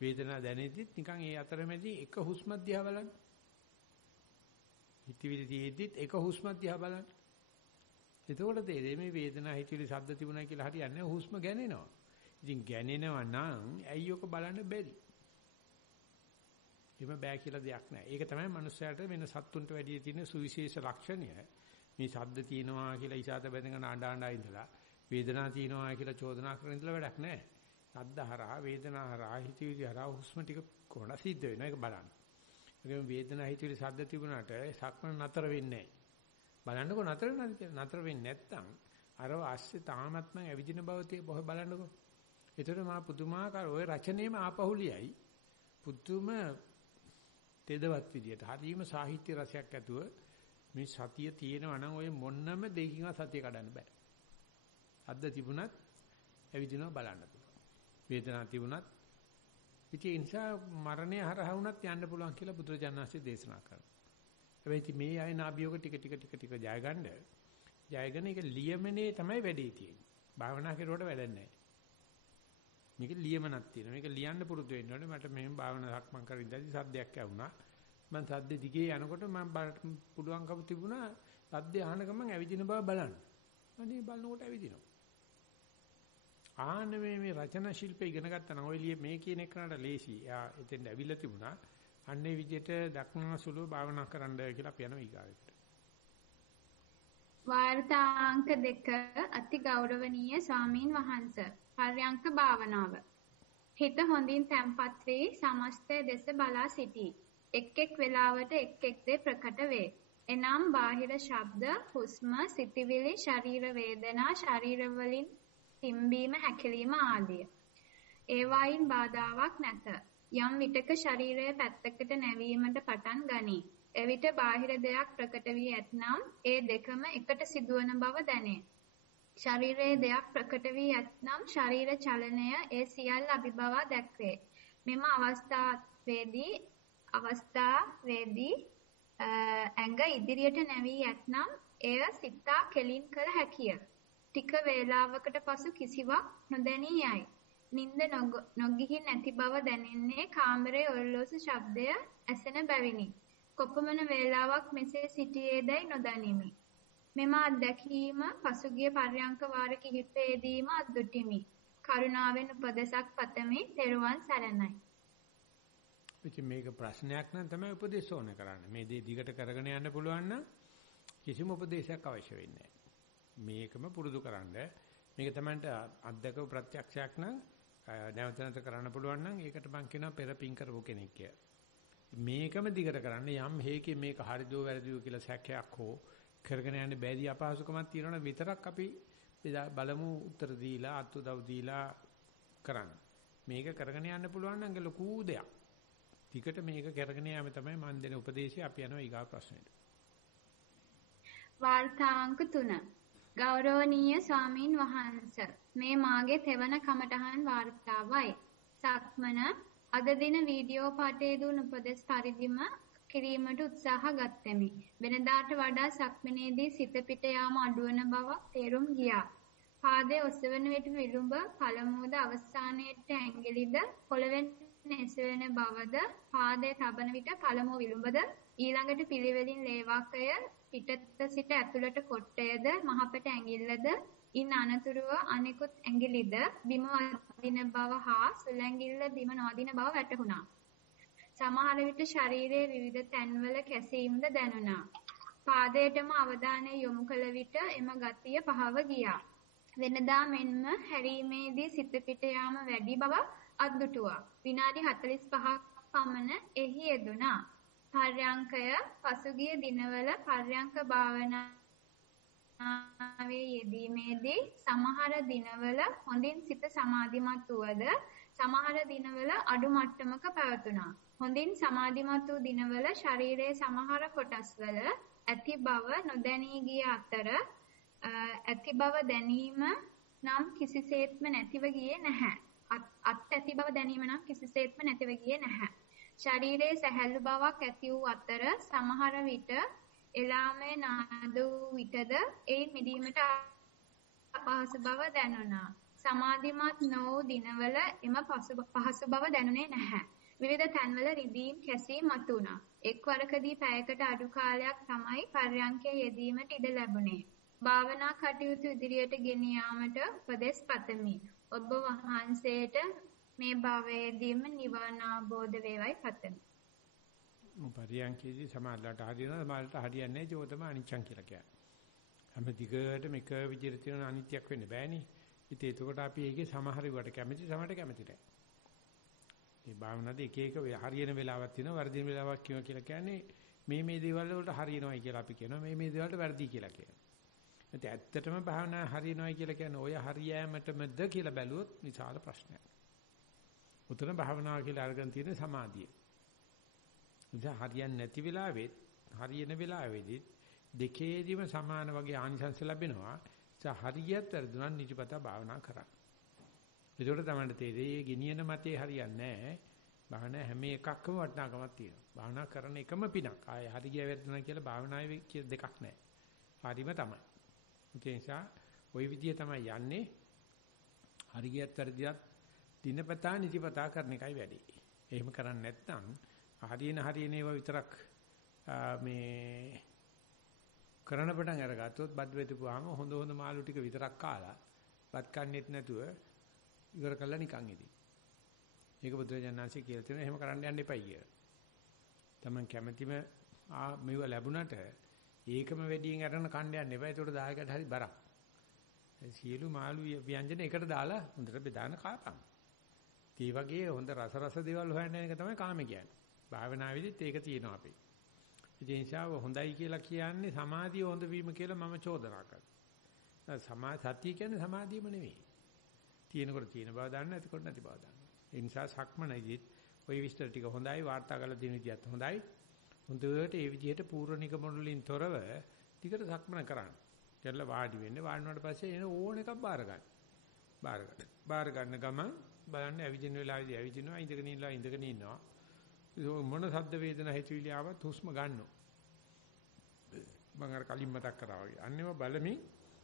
වේදනාව දැනෙද්දිත් නිකන් ඒ අතරමැදි එක හුස්ම දිහා බලන්න. හිතවිලි තියෙද්දිත් එක හුස්ම දිහා බලන්න. එතකොට තේරෙයි මේ වේදනාව හිතවිලි ශබ්ද තිබුණා කියලා හරියන්නේ හුස්ම ගැනෙනවා. ඉතින් ගැනෙනවා නම් ඇයි ඔක බලන්න බැරි? එහෙම බෑ කියලා දෙයක් නැහැ. ඒක තමයි මනුස්සයාට වෙන සත්තුන්ට වැඩි තියෙන සුවිශේෂ ලක්ෂණය. මේ ශබ්ද තියෙනවා කියලා ඉසాత බැඳගෙන අඬා ඉඳලා වේදනාව තියෙනවා කියලා චෝදනා කරන ඉඳලා වැඩක් නැහැ. ශබ්ද හරහා වේදනා හරහා හිතවිලි හරහා හුස්ම ටික කොහොමද සිද්ධ වෙනවා ඒක බලන්න. ඒකම වේදනා හිතවිලි ශබ්ද තිබුණාට සක්මන නතර වෙන්නේ නැහැ. බලන්නකො නතර වෙනවද කියලා. නතර වෙන්නේ නැත්නම් අර ආස්සේ තාමත්ම ඇවිදින බව තිය බලන්නකො. ඒතර මා පුදුමාකාර ওই රචනයේම ආපහුලියයි පුදුම තෙදවත් විදියට හරීම සාහිත්‍ය රසයක් ඇතුව මේ සතිය තියෙනවා නම් ඔය මොන්නම දෙකින්වත් සතිය කඩන්න බෑ. අද්ද තිබුණත් ඇවිදිනවා බලන්න පුළුවන්. වේදනාවක් තිබුණත් ඉතින් ඒ නිසා මරණය හරහා වුණත් යන්න පුළුවන් කියලා බුදුරජාණන් වහන්සේ දේශනා කරනවා. හැබැයි ඉතින් මේ අය නාභියෝග ටික ජය ගන්න. ජයගෙන ඒක ලියමනේ තමයි වැඩේ තියෙන්නේ. භාවනා කරුවට වැඩක් නැහැ. මේක ලියමනක් තියෙනවා. මේක ලියන්න පුරුදු වෙන්න ඕනේ. මට මෙහෙම භාවනාවක් මම කරන් ඉඳි සද්දයක් ඇහුණා. මම සද්ද දිගේ යනකොට මම පුළුවන්කම තිබුණා සද්ද අහන ගමන් ඇවිදින බව බලන්න. අනේ බලනකොට ඇවිදිනවා. ආන්න මේ රචනා ශිල්පය ඉගෙන ගත්තා නම් ඔය මේ කියන එකනට ලේසි. එයා එතෙන්ට ඇවිල්ලා තිබුණා. අන්නේ විදිහට දක්නන සුළු භාවනා කරන්න කියලා අපි යනවා ඊගාවට. වාර්තාංක 2 අති ගෞරවනීය ස්වාමීන් වහන්සේ පර්යංක භාවනාව. හිත හොඳින් තැම්පත් වී සමස්තය දෙස බලා සිටී. එක් එක් වේලාවට එක් එක් දේ ප්‍රකට වේ. එනම් බාහිර ශබ්ද, හුස්ම, සිතිවිලි, ශරීර වේදනා, ශරීර වලින් පිම්බීම හැකිලිම ආදිය. ඒවායින් බාධාවක් නැත. යම් විටක ශරීරය පැත්තකට නැවීමට පටන් ගනී. එවිට බාහිර දෙයක් ප්‍රකට වී ඇතනම් ඒ දෙකම එකට සිදුවන බව දැනේ. ශරීරයේ දෙයක් ප්‍රකට වී ඇතනම් ශරීර චලනය ඒ සියල්ල අභිබවා දැක්වේ. මෙම අවස්ථාවේදී ඇඟ ඉදිරියට නැවී ඇතනම් එය සිතා කෙලින් කළ හැකිය. ටික වේලාවකට පසු කිසිවක් නොදැනී යයි. නිින්ද නොගිහි නැති බව දැනෙන්නේ කාමරයේ ඔරලෝසු ශබ්දය ඇසෙන බැවිනි. කොපමණ වේලාවක් මෙසේ සිටියේදයි නොදනිමි. මෙම අත්දැකීම පසුගිය පර්යංක වාර කිහිපයේදීම අත්දුටිමි. කරුණාවෙන් උපදෙසක් පතමි. තෙරුවන් සරණයි. ඉතින් මේක ප්‍රශ්නයක් නම් තමයි උපදේශ ඕන කරන්නේ. මේ දේ දිගට කරගෙන යන්න පුළුවන් නම් කිසිම උපදේශයක් අවශ්‍ය වෙන්නේ නැහැ. මේකම පුරුදු කරන්න. මේක තමයි අත්දැකපු ප්‍රත්‍යක්ෂයක් නම් නැවත නැවත කරන්න පුළුවන් නම් ඒකට මම කියනවා පෙර පිං කරපු කෙනෙක් කියලා. මේකම දිගට කරන්න යම් හේකේ මේක හරිදෝ වැරදිදෝ කියලා සැකයක් හෝ කරගෙන යන්න බැරි අපහසුකමක් තියෙනවනේ විතරක් අපි බලමු උත්තර දීලා අත්උදව් දීලා කරන්න. මේක කරගෙන යන්න පුළුවන් නම් ලොකු දෙයක්. ටිකට මේක කරගෙන යෑම තමයි මම දෙන උපදේශය. අපි යනවා ඊගා ප්‍රශ්නෙට. වාර්තාංක 3 ගෞරවනීය ස්වාමීන් වහන්සේ මේ මාගේ තෙවන කමඨහන් වාර්තාවයි. සක්මන අද දින වීඩියෝ පාඨයේ දුන් උපදෙස් පරිදිම කිරීමට උත්සාහ ගත්තෙමි. වෙනදාට වඩා සක්මනේදී සිත පිට යාම අඩුවන බව තේරුම් ගියා. පාදයේ ඔසවන විට විලුඹ පළමුවද අවසානයේට ඇඟිලිද පොළවෙන් එසවෙන බවද පාදයේ තබන විට පළමුව විලුඹද ඊළඟට පිළිවෙලින් ලේවාකය පිටත සිට ඇතුළට කොට්ටයද මහපට ඇඟිල්ලද ඉන් අනතුරුව අනෙකුත් ඇඟිලිද බිම වදින බව හා සුළැඟිල්ල බිම නොවදින බව වැටහුණා. සමහර විට ශරීරයේ විවිධ තැන්වල කැසීම්ද දැනුණා. පාදයටම අවධානය යොමු කළ විට එම ගතිය පහව ගියා. වෙනදා මෙන්ම හැරීමේදී සිත පිට යාම වැඩි බව අද්දුටුවා. විනාඩි 45ක් පමණ එහි යෙදුණා. පර්යංකය පසුගිය දිනවල පර්යංක භාවනාවේ යෙදීමේදී සමහර දිනවල හොඳින් සිත සමාධිමත් වූද සමහර දිනවල අඩු මට්ටමක පැවතුණා. හොඳින් සමාධිමත් වූ දිනවල ශරීරයේ සමහර කොටස්වල ඇති බව නොදැනී ගිය අතර ඇති බව දැනීම නම් කිසිසේත්ම නැතිව ගියේ නැහැ. ඇති බව දැනීම නම් කිසිසේත්ම නැතිව ගියේ නැහැ. ශරීරයේ සැහැල්ලු බවක් ඇති වූ අතර සමහර විට එලාමේ නාද වූ විටද ඒ මිදීමට අපහසු බව දැනුණා. සමාධිමත් නොවූ දිනවල එම පහසු බව දැනුනේ නැහැ. විවිධ තැන්වල රිදීම් කැසීම් මතුණා. එක්වරකදී පැයකට අඩු කාලයක් තමයි පර්යංකයේ යෙදීමට ඉඩ ලැබුණේ. භාවනා කටයුතු ඉදිරියට ගෙන යාමට උපදෙස් පතමි. ඔබ වහන්සේට මේ භවයේදීම නිවන අවබෝධ වේවයි පතමි. පරියන්කේදී සමාජලට හරියනවා සමාජලට හරියන්නේ නැහැ. ඒක තමයි අනිච්චං කියලා කියන්නේ. හැම දිගටම එක විදිහට තියෙන අනිත්‍යක් වෙන්න බෑනේ. ඉතින් ඒකට අපි ඒකේ සමහර වට කැමති සමහරට කැමති නැහැ. මේ භාවනාවේ එක එක හරියන වෙලාවක් තියෙනවා වර්ධින වෙලාවක් කියනවා කියලා කියන්නේ මේ දේවල් වලට හරියනවායි කියලා අපි කියනවා මේ දේවල්ට වැරදි කියලා කියනවා. ඒත් ඇත්තටම භාවනා හරියනවායි කියලා කියන්නේ ඔය හරියෑමටමද කියලා බැලුවොත් විශාල ප්‍රශ්නයක්. උතන භාවනාව කියලා අරගෙන තියෙන සමාධිය. ඉතින් හරියන්නේ නැති වෙලාවෙත් හරියන වෙලාවෙදිත් දෙකේදීම සමාන වගේ ආනිසංස ලැබෙනවා. හරියට වැරදුනා නිජපතා භාවනා කරා. ඒකට තමයි තේරෙන්නේ ගිනියන මතේ හරියන්නේ නැහැ. භාවනා හැම එකක්ම වටිනාකමක් තියෙනවා. භාවනා කරන එකම පිනක්. ආයේ හරි ගිය වැරදුනා කියලා භාවනාවේ දෙකක් නැහැ. හරිම තමයි. ඒ නිසා ওই විදිය තමයි යන්නේ. හරියට වැරදියත් දිනපතා නිතිපතා කරන එකයි වැඩි. එහෙම කරන්නේ නැත්නම් හරියන ඒවා විතරක් මේ කරන පටන් අරගත්තොත් බත් වෙතුවාම හොඳ මාළු ටික විතරක් කාලා බත් කන්නේත් නැතුව ඉවර කළා නිකන් ඉතින්. ඒක බුදුරජාණන්සේ කියලා තියෙනවා එහෙම කරන්න යන්න එපයි කියලා. Taman කැමැතිම මේව ලැබුණට ඒකම වැඩියෙන් අරගෙන කන්න යන්න එපා. ඒකට දායකට හරි බරක්. සියලු මාළු ව්‍යංජන එකට දාලා හොඳට බෙදාන කාපන්. ඒ වගේ හොඳ රස දේවල් හොයන්න යන එක තමයි කාම කියන්නේ. භාවනාවේදීත් ඒක තියෙනවා අපි. ඒ නිසා හොඳයි කියලා කියන්නේ සමාධිය හොඳ වීම කියලා මම චෝදනා කරනවා. සතිය කියන්නේ සමාධියම නෙවෙයි. තියෙනකොට තියෙන බව දන්න නැතිකොට නැති බව දන්න. ඒ නිසා සක්මනයිදිත් ওই විස්තර ටික හොඳයි වාර්තා කරලා දෙන විදිහත් හොඳයි. හොඳට ඒ විදිහට පූර්ව නිගමන වලින් තොරව ටිකට සක්මන කරන්න. කියලා වාඩි වෙන්නේ වාඩිනාට පස්සේ එන ඕන එකක් බාර ගන්න. බාර ගන්න ගමන් බලන්න ඇවිදින වෙලාවේදී ඇවිදිනවා ඉඳගෙන ඉන්නවා. මොන ශබ්ද වේදනා හිතවිලි ආවත් හුස්ම ගන්නවා. මම අර කලින් මතක් කරා වගේ. අන්නේම බලමින්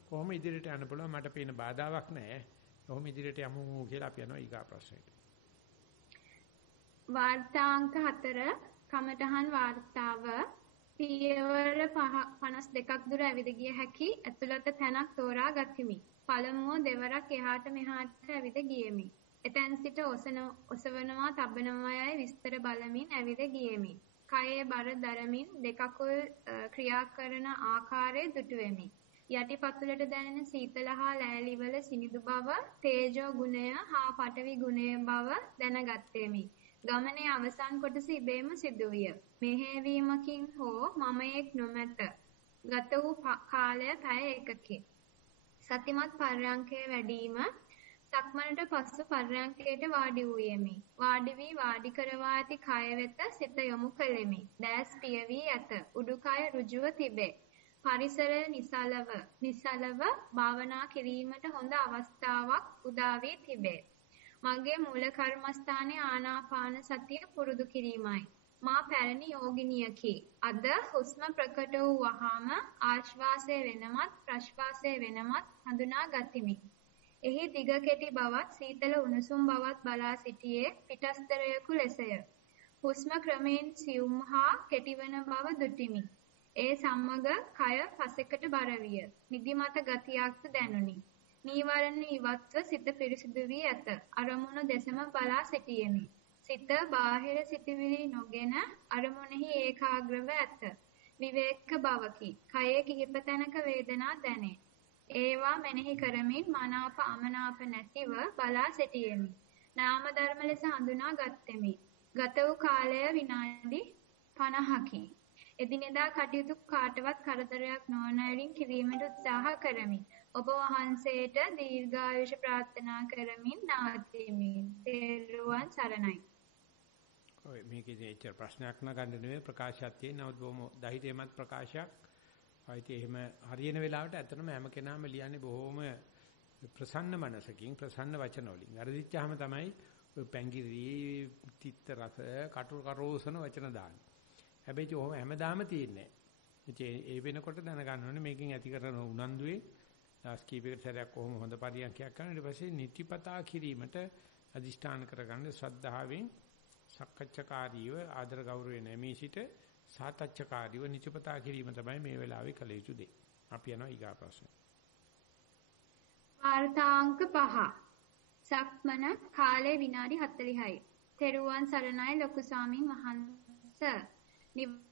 කොහොම ඉදිරියට යන්න පුළුවන් මට පේන බාධාවක් නැහැ. කොහොම ඉදිරියට යමු කියලා අපි යනවා ඊගා ප්‍රශ්නෙට. වාර්තාංක 4 කමඨහන් වාර්තාව පියවර 52ක් දුර ඇවිද ගිය හැකි ඇතුළත තැනක් තෝරා ගතිමි. පළමුව දෙවරක් එහාට මෙහාට ඇවිද ගියෙමි. එතෙන් සිට ඔසවනවා තබනවා යයි විස්තර බලමින් ඇවිද ගියෙමි. කයේ බර දරමින් දෙකකුල් ක්‍රියා කරන ආකාරය දුටුවෙමි. යටිපතුලට දැනෙන සීතල හා ලෑලිවල සිනිඳු බව, තේජෝ ගුණය හා පඨවි ගුණය බව දැනගත්තෙමි. ගමනේ අවසන් කොටස ඉබේම සිදුවිය. මෙහෙයවීමකින් හෝ මමයෙක් නොමැත. ගත වූ කාලය පැය 1කි. සතිමත් පර්යංකය වැඩිම සක්මනට පසු පර්යංකයට වාඩි වූයෙමි. වාඩි වී වාඩි කරවා ඇති කය වෙත සිත යොමු කළෙමි. දැස් පියවි ඇත. උඩුකය ඍජුව තිබේ. පරිසරය නිසලව භාවනා කිරීමට හොඳ අවස්ථාවක් උදා වී තිබේ. මගේ මූල කර්මස්ථානයේ ආනාපාන සතිය පුරුදු කිරීමයි. මා පැරණි යෝගිනියකි. අද හුස්ම ප්‍රකට වූ වහාම ආශ්වාසය වෙනමත් ප්‍රශ්වාසය වෙනමත් හඳුනා ගතිමි. එහි දිග කෙටි බවත් සීතල උණුසුම් බවත් බලා සිටියේ පිටස්තරයකු ලෙසය. හුස්ම ක්‍රමයෙන් සියුම් හා කෙටිවන බව දුටිමි. ඒ සමග කය පසෙකට බර විය. නිදිමත ගතියක්ද දැනුනි. නීවරණ ඉවත්ව සිත පිරිසිදු වී ඇත. අරමුණු දෙසම බලා සිටියෙමි. සිත බාහිර සිටිවිලි නොගෙන අරමුණෙහි ඒකාග්‍රව ඇත. විවේක බවකි. කයේ කිහිප තැනක වේදනා දැනේ. ඒවා මෙනෙහි කරමින් මනාප අමනාප නැතිව බලා සිටියෙමි. නාම ධර්ම ලෙස හඳුනා ගත්ෙමි. ගත වූ කාලය විනාඩි 50කි. එදිනෙදා කටයුතු කාටවත් කරදරයක් නොවන අයුරින් කිරීමට උත්සාහ කරමි. ඔබ වහන්සේට දීර්ඝායුෂ ප්‍රාර්ථනා කරමින් නවතිමි. තෙරුවන් සරණයි. ඔය මේකේ ඉච්ච ප්‍රශ්නයක් නගන්න නෙවෙයි ප්‍රකාශයක් තියෙනවද බොහොම ධෛර්යමත් ප්‍රකාශයක්. ආයිත් එහෙම හරියන වෙලාවට ඇත්තටම හැම කෙනාම ලියන්නේ බොහොම ප්‍රසන්න මනසකින් ප්‍රසන්න වචන වලින්. අරදිච්චාම තමයි ඔය පැංගිරි තිත්ත රස කටු කරෝසන වචන දාන්නේ. හැබැයි ඔහොම හැමදාම තියෙන්නේ නැහැ. ඒ වෙනකොට දැනගන්න ඕනේ මේකෙන් ඇති කරන උනන්දුවේ දාස්කීපේකට සැරයක් කොහොම හොඳ පරියන්ඛයක් කරන ඊට පස්සේ නිතිපතා කිරීමට අදිෂ්ඨාන කරගන්න ශ්‍රද්ධාවෙන් සක්කච්ඡාකාරීව ආදර ගෞරවයෙන් නැමී සිට සාතච්ඡාකාරීව නිතිපතා කිරීම තමයි මේ වෙලාවේ කළ යුතු දේ. අපි යනවා ඊගා ප්‍රශ්න. වාර්තාංක 5. සක්මන කාලේ විනාඩි 40යි. තෙරුවන් සරණයි ලොකු ස්වාමින් වහන්සේ. නිවසේ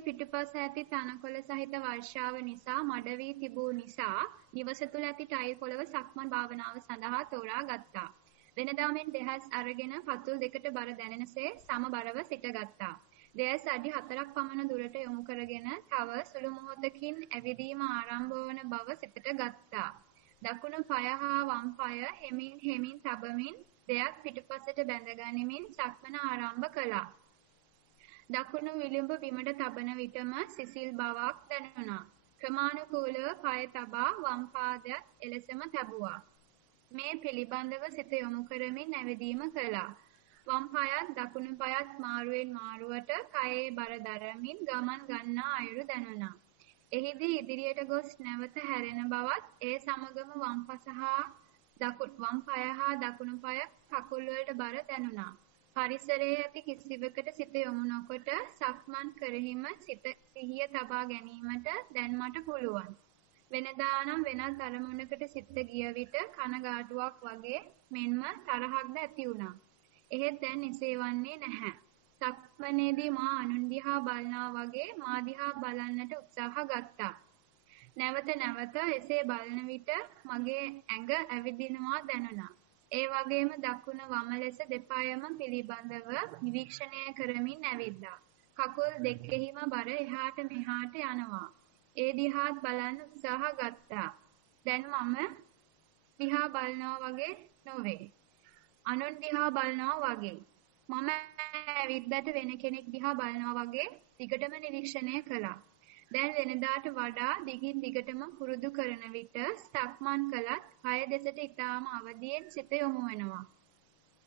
පිටුපස ඇති තනකොළ සහිත වර්ෂාව නිසා මඩ වී තිබූ නිසා නිවස තුල ඇති ටයිල් පොළව සක්මන් භාවනාව සඳහා තෝරා ගත්තා. වෙනදා මෙන් දෙහස් අරගෙන පතුල් දෙකට බර දැනෙනසේ සමබරව සිටගත්තා. දෙහස් අඩි 4ක් පමණ දුරට යොමු කරගෙන තව සුළු මොහොතකින් ඇවිදීම ආරම්භ වන බව සිතට ගත්තා. දකුණු පාය හා වම් පාය හෙමින් තබමින් දෙයක් පිටුපසට බැඳ ගනිමින් සක්මන ආරම්භ කළා. දකුණු විලුඹ බිමට තබන විටම සිසිල් බවක් දැනුණා. ක්‍රමානුකූලව පාය තබා වම් පාදයට එලෙසම තබුවා. මේ පිළිබඳව සිත යොමු කරමින් නැවදීම කළා. වම් පායත් දකුණු පායත් මාරුවෙන් මාරුවට කයේ බර දරමින් ගමන් ගන්නා අයුරු දැනුණා. එහිදී ඉදිරියට ගොස් නැවත හැරෙන බවත් ඒ සමගම වම් පාය හා දකුණු පාය කකුල් වලට බර දැනුණා. පරිසරයේ ඇති කිසිවකට සිත යොමු නොකොට සක්මන් කරහිම සිහිය තබා ගැනීමට දැන් මට පුළුවන්. වෙනදා නම් වෙනත් අරමුණකට සිත ගිය විට කනගාටුවක් වගේ මෙන්ම තරහක්ද ඇති වුණා. එහෙත් දැන් එසේ වන්නේ නැහැ. සක්මනේදී මා අනුන් දිහා බලනවා වගේ මා දිහා බලන්නට උත්සාහ ගත්තා. නැවත නැවත එසේ බලන විට මගේ ඇඟ ඇවිදිනවා දැනුණා. ඒ වගේම දකුණ වම ලෙස දෙපායම පිළිබඳව නිරීක්ෂණය කරමින් ඇවිද්දා. කකුල් දෙකෙහිම බර එහාට මෙහාට යනවා. ඒ දිහාත් බලන්න උත්සාහ ගත්තා. දැන් මම දිහා බලනවා වගේ නොවේ. අනුන් දිහා බලනවා වගේ. මම ඇවිද්දට වෙන කෙනෙක් දිහා බලනවා වගේ දිගටම නිරීක්ෂණය කළා. දැන් වෙනදාට වඩා දිගින් දිගටම පුරුදු කරන විට සක්මන් කළත් කය දෙසට ඊටාම අවදියෙන් සිත යොමු වෙනවා.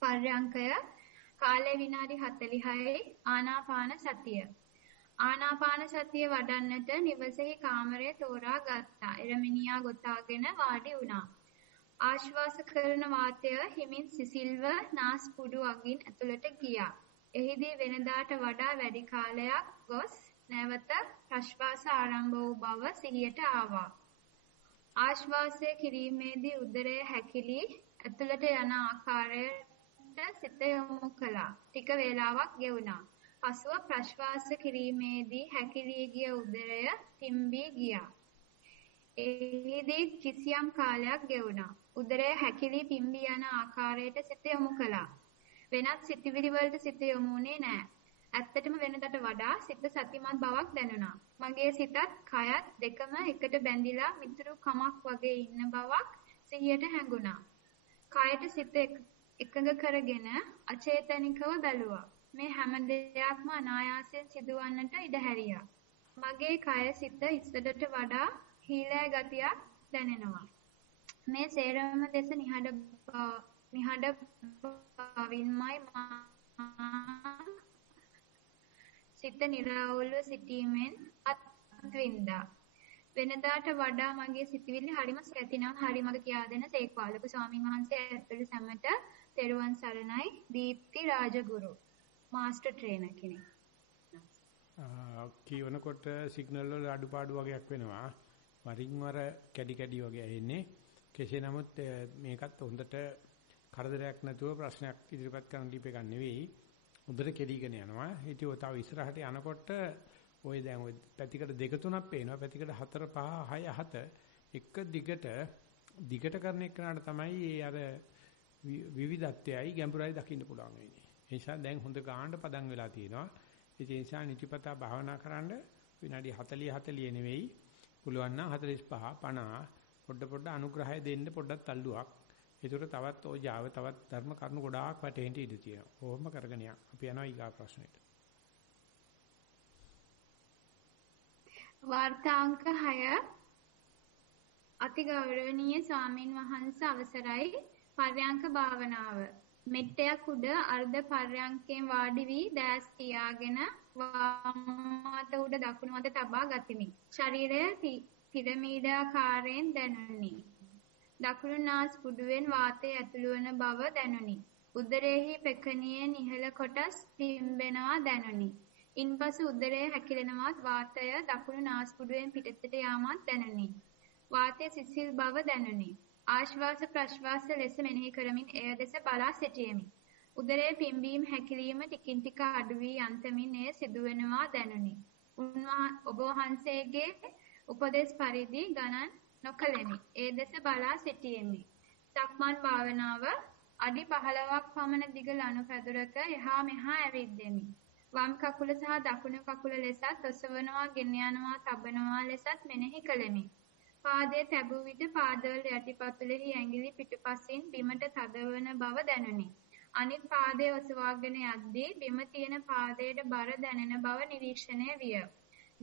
පර්යංකය කාලය විනාඩි 46යි ආනාපාන සතිය. ආනාපාන සතිය වඩන්නට නිවසේහි කාමරය තෝරා ගත්තා. එරමිනියා ගොතාගෙන වාඩි වුණා. ආශ්වාස කරන වාතය හිමින් සිසිල්ව නාස්පුඩු අගින් ඇතුළට ගියා. එහිදී වෙනදාට වඩා වැඩි කාලයක් ගොස් නැවත ප්‍රශ්වාස ආරම්භ වූ බව සිහියට ආවා. ආශ්වාසය කිරීමේදී උදරයේ හැකිලි ඇතුළට යන ආකාරයට සිත යොමු කළා. ටික වේලාවක් ගෙවුණා. පසුව ප්‍රශ්වාස කිරීමේදී හැකිලී ගිය උදරය පිම්බී ගියා. එහිදී කිසියම් කාලයක් ගෙවුණා. උදරයේ හැකිලි පිම්බී යන ආකාරයට සිත යොමු කළා. වෙනත් සිතිවිලි වලට සිත යොමුුනේ නැහැ. ඇත්තටම වෙනදට වඩා සිත සතිමත් බවක් දැනුණා. මගේ සිතත් කයත් දෙකම එකට බැඳිලා මිතුරු කමක් වගේ ඉන්න බවක් සිහියට හැඟුණා. කයට සිත එකඟ කරගෙන අචේතනිකව බැලුවා. මේ හැම දෙයක්ම අනායාසයෙන් සිදුවන්නට ඉඩ හැරියා. මගේ කය සිත ඉස්සරට වඩා හීලෑ ගතියක් දැනෙනවා. මේ සේරම දෙස නිහඬ බවින්මයි සිත නිරවුල්ව සිටීමෙන් අත්විඳා. වෙනදාට වඩා මගේ සිතවිලි හරිම සැතිනම් හරි මග කියා දෙන සේක්වා. ලොකු ස්වාමීන් වහන්සේ ඇතුළු සැමට තෙරුවන් සරණයි. දීප්ති රාජගුරු මාස්ටර් ට්‍රේනර් කෙනෙක්. කියවනකොට සිග්නල් වල අඩුපාඩු වගේක් වෙනවා. වරින් වර කැඩි කැඩි වගේ එන්නේ. කෙසේ නමුත් මේකත් හොඳට කරදරයක් නැතුව ප්‍රශ්නයක් ඉදිරිපත් කරන්න දීප එක නෙවෙයි. උදේට කෙඩිගෙන යනවා. හිටියෝ තව ඉස්සරහට යනකොට ওই දැන් ওই පැතිකඩ දෙක තුනක් පේනවා. පැතිකඩ 4 5 6 7 එක දිගට කරන එකනට තමයි ඒ අර විවිධත්වයයි ගැඹුරයි දකින්න පුළුවන් වෙන්නේ. ඒ නිසා දැන් හොඳ ගාහන්න පදන් වෙලා තියෙනවා. ඒ නිසා නිතිපතා භාවනා කරන්න විනාඩි 40 නෙවෙයි පුළුවන් නම් 45 50 පොඩ අනුග්‍රහය දෙන්න පොඩ්ඩක් තල්ලුවක්. ඒතර තවත් ඕජාව තවත් ධර්ම කරුණු ගොඩාක් වටේට ඉඳී තියෙනවා. කොහොම කරගෙන යන්න. අපි යනවා ඊගා ප්‍රශ්නෙට. වාර්තාංක 6 අතිගෞරවනීය ස්වාමින් වහන්සේ අවසරයි. පර්යංක භාවනාව. මෙට්ටයක් උඩ අර්ධ පර්යංකයෙන් වාඩි වී දැස් පියාගෙන වම් අත උඩ දකුණු අත තබා ගතිමි. ශරීරය පිරමීඩාකාරයෙන් දැනුනි. දකුණු නාස් පුඩුවෙන් වාතය ඇතුළු වන බව දැනුනි. උදරයේ පෙකණියේ ඉහළ කොටස් පිම්බෙනවා දැනුනි. ඉන්පසු උදරයේ හැකිලෙනවත් වාතය දකුණු නාස් පුඩුවෙන් පිටතට යාමත් දැනුනි. වාතයේ සිසිල් බව දැනුනි. ආශ්වාස ප්‍රශ්වාස ලෙස මෙනෙහි කරමින් එය දෙස බලා සිටියෙමි. උදරයේ පිම්බීම හැකිලිම ටිකින් ටික අඩු වී යන්තමින් එය සිදුවෙනවා දැනුනි. ඔබ වහන්සේගේ උපදේශ පරිදි ගණන් නොකළෙමි. ඒ දෙස බලා සිටියෙමි. සක්මන් භාවනාව අඩි 15ක් පමණ දිග ලනු පැදුරක එහා මෙහා ඇවිද්දෙමි. වම් කකුල සහ දකුණු කකුල ලෙසත් ඔසවනවා, ගෙන යනවා, තබනවා ලෙසත් මෙනෙහි කළෙමි. පාදයේ තැබූ විට පාදවල යටිපතුලෙහි ඇඟිලි පිටුපසින් බිමට තදවන බව දැනුනි. අනිත් පාදයේ ඔසවාගෙන යද්දී බිම තියෙන පාදයට බර දැනෙන බව නිරීක්ෂණය විය.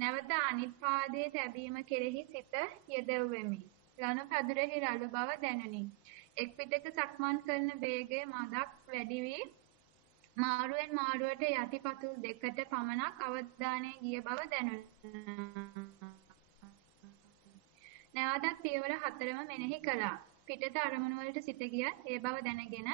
නැවත අනිත් පාදයේ තැබීම කෙරෙහි සිත යෙදවෙමි. ලනු පදුරෙහි රළු බව දැනුනි. එක් පිටක සක්මන් කරන වේගය මදක් වැඩි වී මාරුවෙන් මාරුවට යටිපතුල් දෙකට පමණක් අවධානය ගිය බව දැනුණා. නැවතත් පියවර 4ම මෙනෙහි කළා. පිටත අරමුණු වලට සිත ගියත් ඒ බව දැනගෙන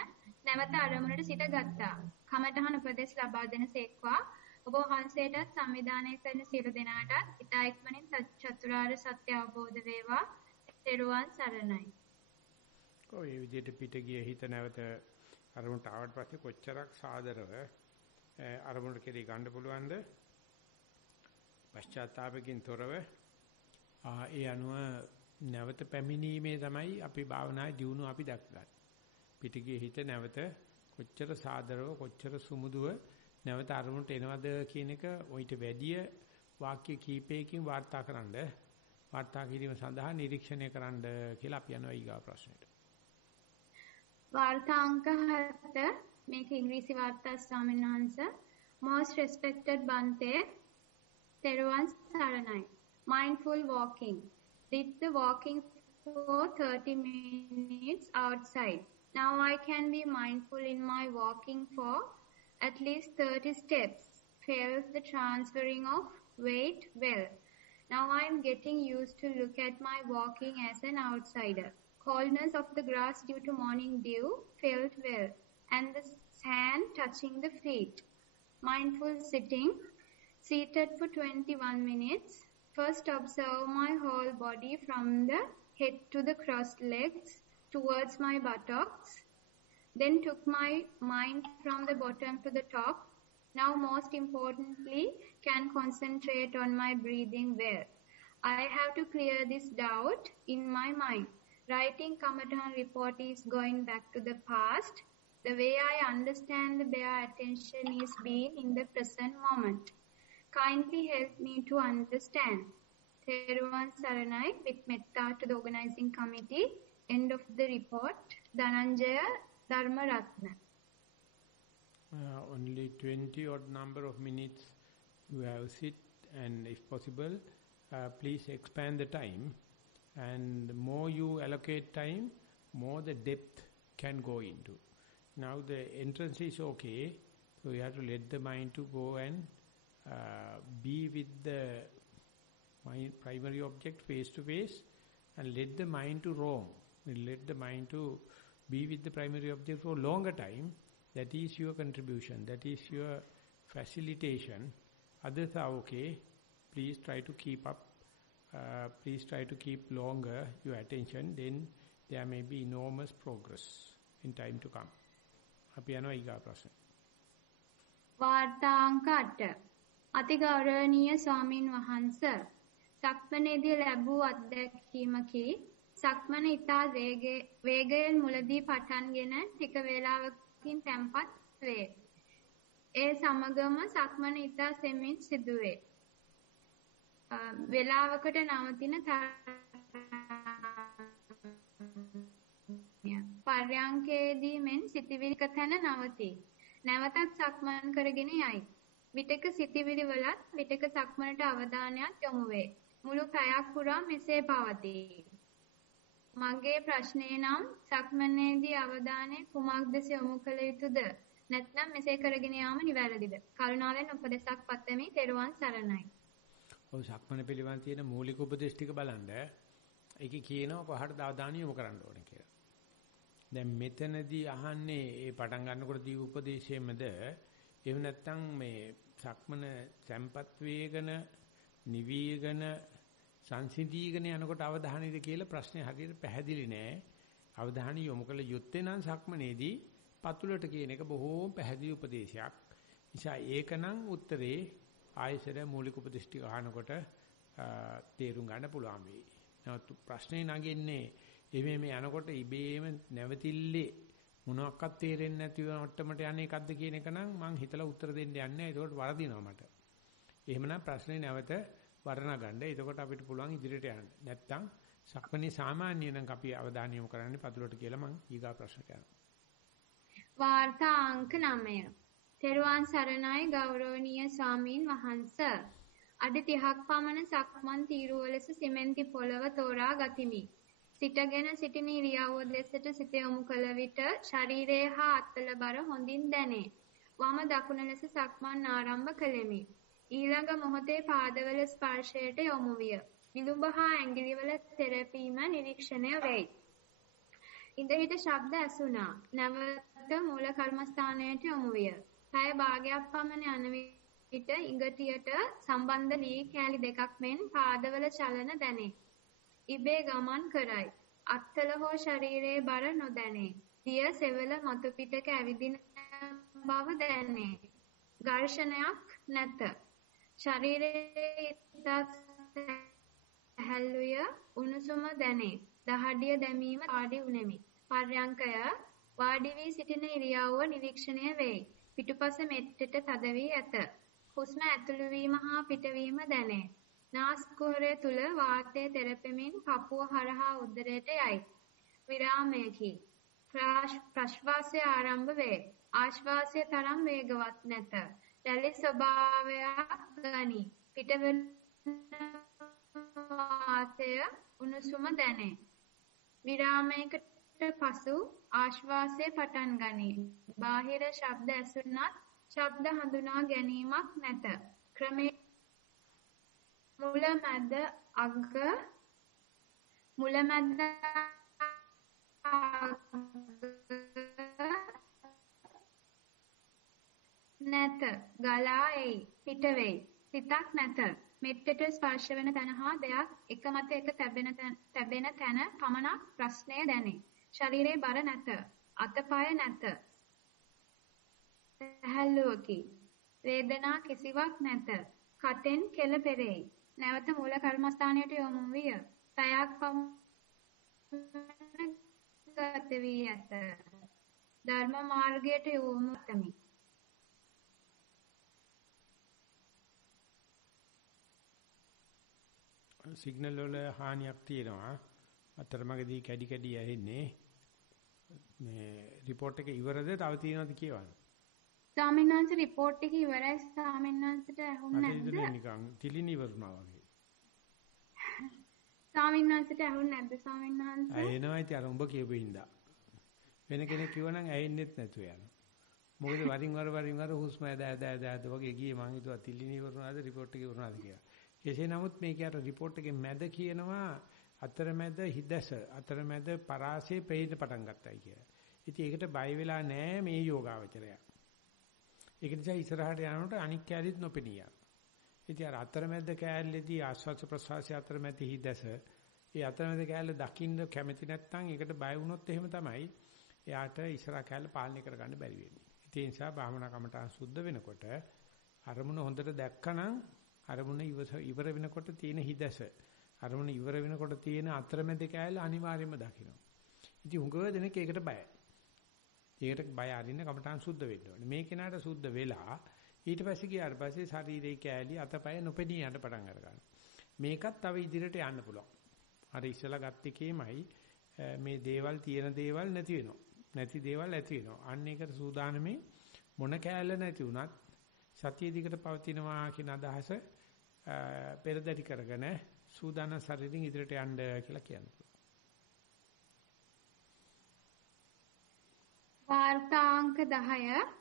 නැවත අරමුණට සිත ගත්තා. කමඨහන උපදෙස් ලබා දෙන සේක්වා ඔබ වහන්සේටත් සංවිධානය කරන සියලු දෙනාටත් ඉතා ඉක්මනින් චතුරාර්ය සත්‍ය අවබෝධ වේවා. තෙරුවන් සරණයි. ඔය විදිහට පිට ගිය හිත නැවත අරමුණට ආවට පස්සේ කොච්චරක් සාදරව අරමුණට කෙරී ගන්න පුළුවන්ද? පශ්චාත්තාවකින් තොරව ඒ අනුව නැවත පැමිණීමේ තමයි අපි භාවනායේ දියුණුව අපි දක්වන්නේ. පිට ගිය හිත නැවත කොච්චර සාදරව කොච්චර සුමුදුව නැවත අරමුණට එනවද කියන එක ඔయిత වැඩිය වාක්‍ය කීපයකින් වාර්තා කිරීම සඳහා නිරීක්ෂණය කරන්න කියලා අපි යනවා ඊගා ප්‍රශ්නෙට. වාර්තාංක 7 මේක ඉංග්‍රීසි වාර්තා ස්වාමීන් වහන්සේ. Most respected Bante, තෙරුවන් සරණයි. Mindful walking. Did the walking for 30 minutes outside. Now I can be mindful in my walking for at least 30 steps. Felt the transferring of weight well. Now I am getting used to look at my walking as an outsider. Coldness of the grass due to morning dew felt well, and the sand touching the feet. Mindful sitting, seated for 21 minutes. First observe my whole body from the head to the crossed legs towards my buttocks. Then took my mind from the bottom to the top. Now most importantly, can concentrate on my breathing well. I have to clear this doubt in my mind. Writing Kamadahan report is going back to the past. The way I understand the bare attention is being in the present moment. Kindly help me to understand. Theruvan Saranai with Metta to the organizing committee. End of the report. Dhananjaya Dharmaratna. Only 20 odd number of minutes you have sit, and if possible, please expand the time. And the more you allocate time, more the depth can go into. Now the entrance is okay, so you have to let the mind to go and be with the primary object face to face, and let the mind to roam. Let the mind to be with the primary object for a longer time. That is your contribution. That is your facilitation. Others are okay. Please try to keep up. Please try to keep longer your attention. Then there may be enormous progress in time to come. අපි යනවා ඊගා ප්‍රශ්න. වාර්තාංක 8. අතිගෞරවනීය ස්වාමින් වහන්සේ, සක්මනේදී ලැබූ අත්දැකීමකි. සක්මන ඉතා වේගයෙන් මුලදී පටන්ගෙන ටික වේලාවකින් තැම්පත් වේ. ඒ සමගම සක්මන ඉතා සෙමින් සිදුවේ. වේලාවකට නවතින පර්යංකයේදී මෙන් සිතවිලි කතන නවතී. නැවතත් සක්මන් කරගෙන යයි. විටක සිතවිලි වලත් විටක සක්මනට අවධානයක් යොමු වේ. මුළු පැයක් පුරා මෙසේ පවතී. මගේ ප්‍රශ්නය නම් සක්මනේදී අවධානය කුමක්ද යොමු කළ යුතුද? නැත්නම් මෙසේ කරගෙන යාම නිවැරදිද? කරුණාවෙන් උපදෙසක් පතමි. තෙරුවන් සරණයි. ඔය සක්මන පිළිබඳ තියෙන මූලික උපදේශ ටික බලන්න. ඒකේ කියනවා පහට අවධානය යොමු කරන්න ඕනේ කියලා. දැන් මෙතනදී අහන්නේ මේ පටන් ගන්නකොට දී උපදේශයෙන්මද එහෙම නැත්නම් මේ සක්මන සම්පත් වේගන නිවීගන සංසිඳීගෙන යනකොට අවධානයද කියලා ප්‍රශ්නේ හරියට පැහැදිලි නෑ. අවධානය යොමු කළ යුත්තේ නම් සක්මනේදී පතුලට කියන එක බොහෝම පැහැදිලි උපදේශයක්. නිසා ඒකනම් උත්තරේ ආයසර මූලික උපදේශ ටික අහනකොට තේරුම් ගන්න පුළුවන් වෙයි. නමුත් ප්‍රශ්නේ නගින්නේ මේ යනකොට ඉබේම නැවතිල්ලේ මොනවාක්වත් තේරෙන්නේ නැතිව මට්ටමට යන්නේ එකක්ද කියන එක නම් මං හිතලා උත්තර දෙන්න යන්නේ නැහැ. ඒකට වරදිනවා මට. එහෙමනම් ප්‍රශ්නේ නැවත වර්ණ ගන්න. එතකොට අපිට පුළුවන් ඉදිරියට යන්න. නැත්තම් සක්මණේ සාමාන්‍ය නම් අපි අවධානය යොමු කරන්නේ පතුලට කියලා මං ඊගා ප්‍රශ්න කරනවා. වාර්තා අංක 9. තෙරුවන් සරණයි ගෞරවනීය ස්වාමීන් වහන්සේ. අඩි 30ක් පමණ සක්මන් තීරුව ලෙස සිමෙන්ති පොළව තෝරා ගතිමි. සිටගෙන සිටින ඉරියව්ව දෙසට සිත යොමු කළ විට ශරීරයේ හා අත්වල බර හොඳින් දැනේ. වම දකුණ ලෙස සක්මන් ආරම්භ කළෙමි. ඊළඟ මොහොතේ පාදවල ස්පර්ශයට යොමු විය. නිදුඹ හා ඇඟිලිවල තෙරපීම නිරීක්ෂණය වෙයි. ඉඳහිට ශබ්ද ඇසුණා. නැවත මූල කර්මස්ථානයට යොමු විය. පැය භාගයක් පමණ යන විට ඉඟටියට සම්බන්ධ ලී කෑලි දෙකක් මෙන් පාදවල චලන දැනේ. ඉබේ ගමන් කරයි. අත්වල හෝ ශරීරයේ බර නොදැනේ. දිය සෙවල මතු පිටක ඇවිදින බව දැනේ. ඝර්ෂණයක් නැත. ශරීරයේ හැල්ලුය උණුසුම දැනේ. දහඩිය දැමීම ආදී උනේමි. පර්යංකය වාඩි වී සිටින ඉරියව්ව නිරීක්ෂණය වෙයි. පිටුපස මෙට්ටට තද වී ඇත. හුස්ම ඇතුළු වීම හා පිටවීම දැනේ. නාස්කුහරය තුල වාතය තෙරපෙමින් පපුව හරහා උදරයට යයි. විරාමයකි. ප්‍රශ්වාසය ආරම්භ වේ. ආශ්වාසය තරම් වේගවත් නැත. රැලි ස්වභාවයක් ගනී. පිටවන වාතය උණුසුම දැනේ. විරාමයකට පසු ආශ්වාසය පටන් ගනී. බාහිර ශබ්ද ඇසුණත් ශබ්ද හඳුනා ගැනීමක් නැත. ක්‍රමේ මුල මැද අග නැත. ගලා එයි. පිට වෙයි. සිතක් නැත. මෙට්ටට ස්පර්ශ වෙන තැන හා දෙයක් එක මත එක තැබෙන තැන පමණක් ප්‍රශ්නය දැනේ. ශරීරයේ බර නැත. අතපය නැත. සැහැල්ලුවකි. වේදනා කිසිවක් නැත. කටෙන් කෙල පෙරෙයි. නැවත මූල කර්මස්ථානයට යොමු විය. පැයක් පමණ ගත වී ඇත. ධර්ම මාර්ගයට යොමු වෙමි. සිග්නල් වල හානියක් තියෙනවා. අතරමඟදී කැඩි කැඩි ඇහෙන්නේ. මේ report එක ඉවරද තව තියෙනවද කියවන්න? ස්වාමීන් වහන්සේ report එක ඉවරයි. ස්වාමීන් වහන්සේට ඇහුන්නේ නැද්ද? නිකන් තිලින් ඉවරුණා වගේ. ස්වාමීන් වහන්සේට ඇහුන්නේ නැද්ද ස්වාමීන් වහන්සේ? ඇහෙනවා ඉතින් අර උඹ කියපු හින්දා. වෙන කෙනෙක් කිව්වනම් ඇහෙන්නෙත් නැතුව යනවා. මොකද වරින් වර හුස්ම ඇද වගේ ගියේ මං හිතුවා තිලින් ඉවරුණාද report එක ඉවරුණාද කියලා. කෙසේ නමුත් මේක අර report එකේ මැද කියනවා අතරමැද හිදැස අතරමැද පරාසය පෙයින් පටන් ගත්තයි කියලා. ඉතින් ඒකට බය වෙලා නැහැ මේ යෝගාවචරය. ඒක නිසා ඉස්සරහට යනකොට අනික් කැලිත් නොපෙනියා. ඉතින් අර අතරමැද කැලේදී ආස්වාද ප්‍රසවාසය අතරමැද හිදැස ඒ අතරමැද කැලේ දකින්න කැමති නැත්නම් ඒකට බය වුණොත් එහෙම තමයි එයාට ඉස්සරහ කැලේ පාලනය කරගන්න බැරි වෙන්නේ. ඒ නිසා භාවනා කමටහන් සුද්ධ වෙනකොට අරමුණ හොඳට දැක්කනම් අරමුණ ඉවර වෙනකොට තියෙන හිදැස අරමුණ ඉවර වෙනකොට තියෙන අතරමැද කැලේ අනිවාර්යයෙන්ම දකින්න. ඉතින් උඟව දෙනෙක් ඒකට බයයි. ඒකට බය අරින්න කමටහන් සුද්ධ වෙන්න ඕනේ. මේ කෙනාට සුද්ධ වෙලා ඊට පස්සේ ගියාට පස්සේ ශරීරයේ කැලි අතපය නොපෙනී යන්න පටන් අරගන්නවා. මේකත් තව ඉදිරියට යන්න පුළුවන්. අර ඉස්සලා ගත්ත එකේමයි මේ දේවල් තියෙන දේවල් නැති වෙනවා. නැති දේවල් ඇති වෙනවා. අන්න ඒකට සූදානමේ මොන කැලල නැති වුණත් සතිය දිකට පවතිනවා කියන අදහස පෙරදරි කරගෙන සූදානම් ශරීරයෙන් ඉදිරියට යන්න කියලා කියනවා. වාර්තාංක 10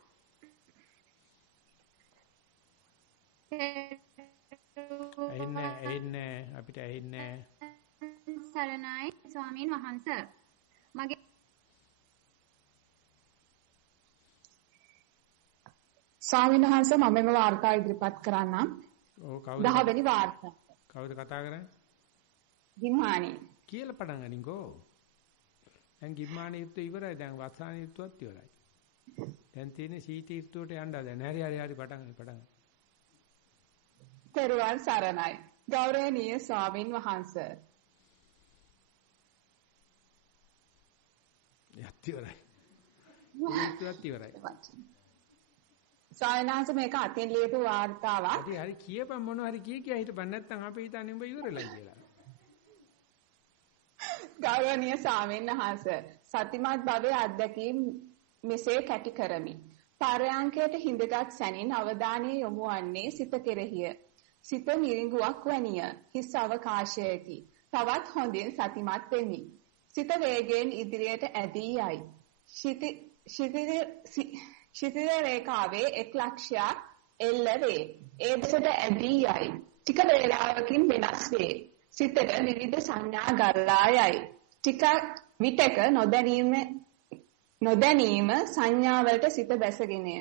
ඇහෙන්නේ අපිට ඇහෙන්නේ සරණයි ස්වාමීන් වහන්සේ මගේ ස්වාමීන් වහන්සේ මම මේ වාර්තා ඉදිරිපත් කරන්නම්. ඔව් කවුද? 10 වෙනි වාර්තා. කවුද කතා කරන්නේ? ගිම්හානි. කියලා පටන් ගනින්කෝ. දැන් ගිම්මානේ යුද්ධ ඉවරයි. දැන් වස්සානේ යුද්ධවත් ඉවරයි. දැන් තියෙන්නේ සීත යුද්ධයට යන්න දැන්. හරි පටන්. තෙරුවන් සරණයි. ගෞරවනීය ස්වාමින් වහන්සේ. යත්තිවරයි. ඉවරයි. සායනාංශ මේක අතින් ලියපු වාර්තාවක්. හරි කියපන් මොනවා හරි කිය හිටපන් නැත්නම් අපි හිතන්නේ උඹ ඉවරලයි කියලා. ගෞරවනීය ස්වාමීන් වහන්සේ සතිමත් භවයේ අත්දැකීම් මෙසේ කැටි කරමි. පරයන්කයට හිඳගත් සැනින් අවධානය යොමු වන්නේ සිත කෙරෙහිය. සිත මිරිඟුවක් වැනිය. හිස් අවකාශයකි. තවත් හොඳින් සතිමත් වෙමි. සිත වේගයෙන් ඉදිරියට ඇදී යයි. ශිතිර රේඛාවේ එක් ලක්ෂයක් එල්ල වේ. ඒ දෙසට ඇදී යයි. ටික වේලාවකින් වෙනස් වේ. සිතට විවිධ සංඥා ගල්ලා යයි. ටික විටක නොදැනීම සංඥාවලට සිත බැසගෙනය.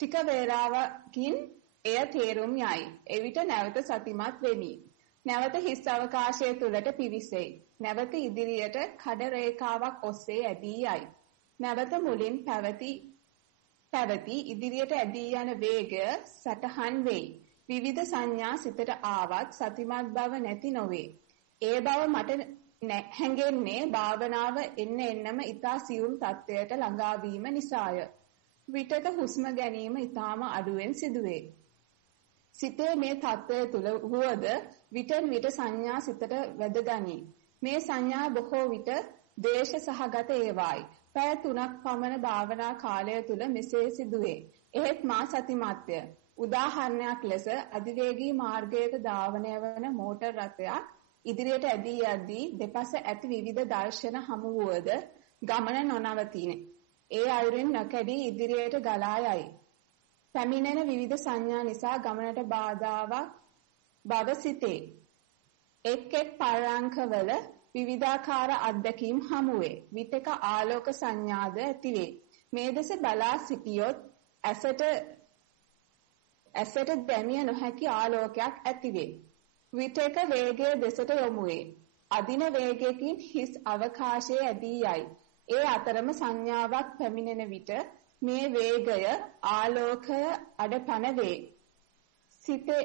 ටික වේලාවකින් එය තේරුම් යයි. එවිට නැවත සතිමත් වෙමි. නැවත හිස් අවකාශය තුලට පිවිසෙයි. නැවත ඉදිරියට කඩ රේඛාවක් ඔස්සේ ඇදී යයි. නැවත මුලින් පැවති ඉදිරියට ඇදී යන වේගය සටහන් වෙයි. විවිධ සංඥා සිතට ආවත් සතිමත් බව නැති නොවේ. ඒ බව මට හැඟෙන්නේ භාවනාව එන්නම ඊතා සියුම් තත්ත්වයට ළඟා වීම නිසාය. විටක හුස්ම ගැනීම ඊටාම අඩුවෙන් සිදුවේ. සිතේ මේ තත්ත්වය තුල වුවද විටන් විට සංඥා සිතට වැදගනී. මේ සංඥා බොහෝ විට දේශ සහගත ඒවායි. පැය 3ක් පමණ භාවනා කාලය තුල මෙසේ සිදුවේ. එහෙත් මා සතිමත්ය. උදාහරණයක් ලෙස අධිවේගී මාර්ගයක ධාවනය වන මෝටර් රථයක් ඉදිරියට ඇදී යද්දී දෙපස ඇති විවිධ දර්ශන හමු වුවද ගමන නොනවතිනේ. ඒ අයුරින් නොකැඩී ඉදිරියට ගලා යයි. පැමිණෙන විවිධ සංඥා නිසා ගමනට බාධාවක් බව සිතේ. එක් පරාංකවල විවිධාකාර අත්දැකීම් හමුවේ. විටක ආලෝක සංඥාද ඇතිවේ. මේ දෙස බලා සිටියොත් ඇසට දැමිය නොහැකි ආලෝකයක් ඇතිවේ. විටක වේගයේ දෙසට යොමු වේ. අදින වේගයකින් හිස් අවකාශයේ ඇදී යයි. ඒ අතරම සංඥාවක් පැමිණෙන විට මේ වේගය ආලෝකය අඩපණ වේ. සිතේ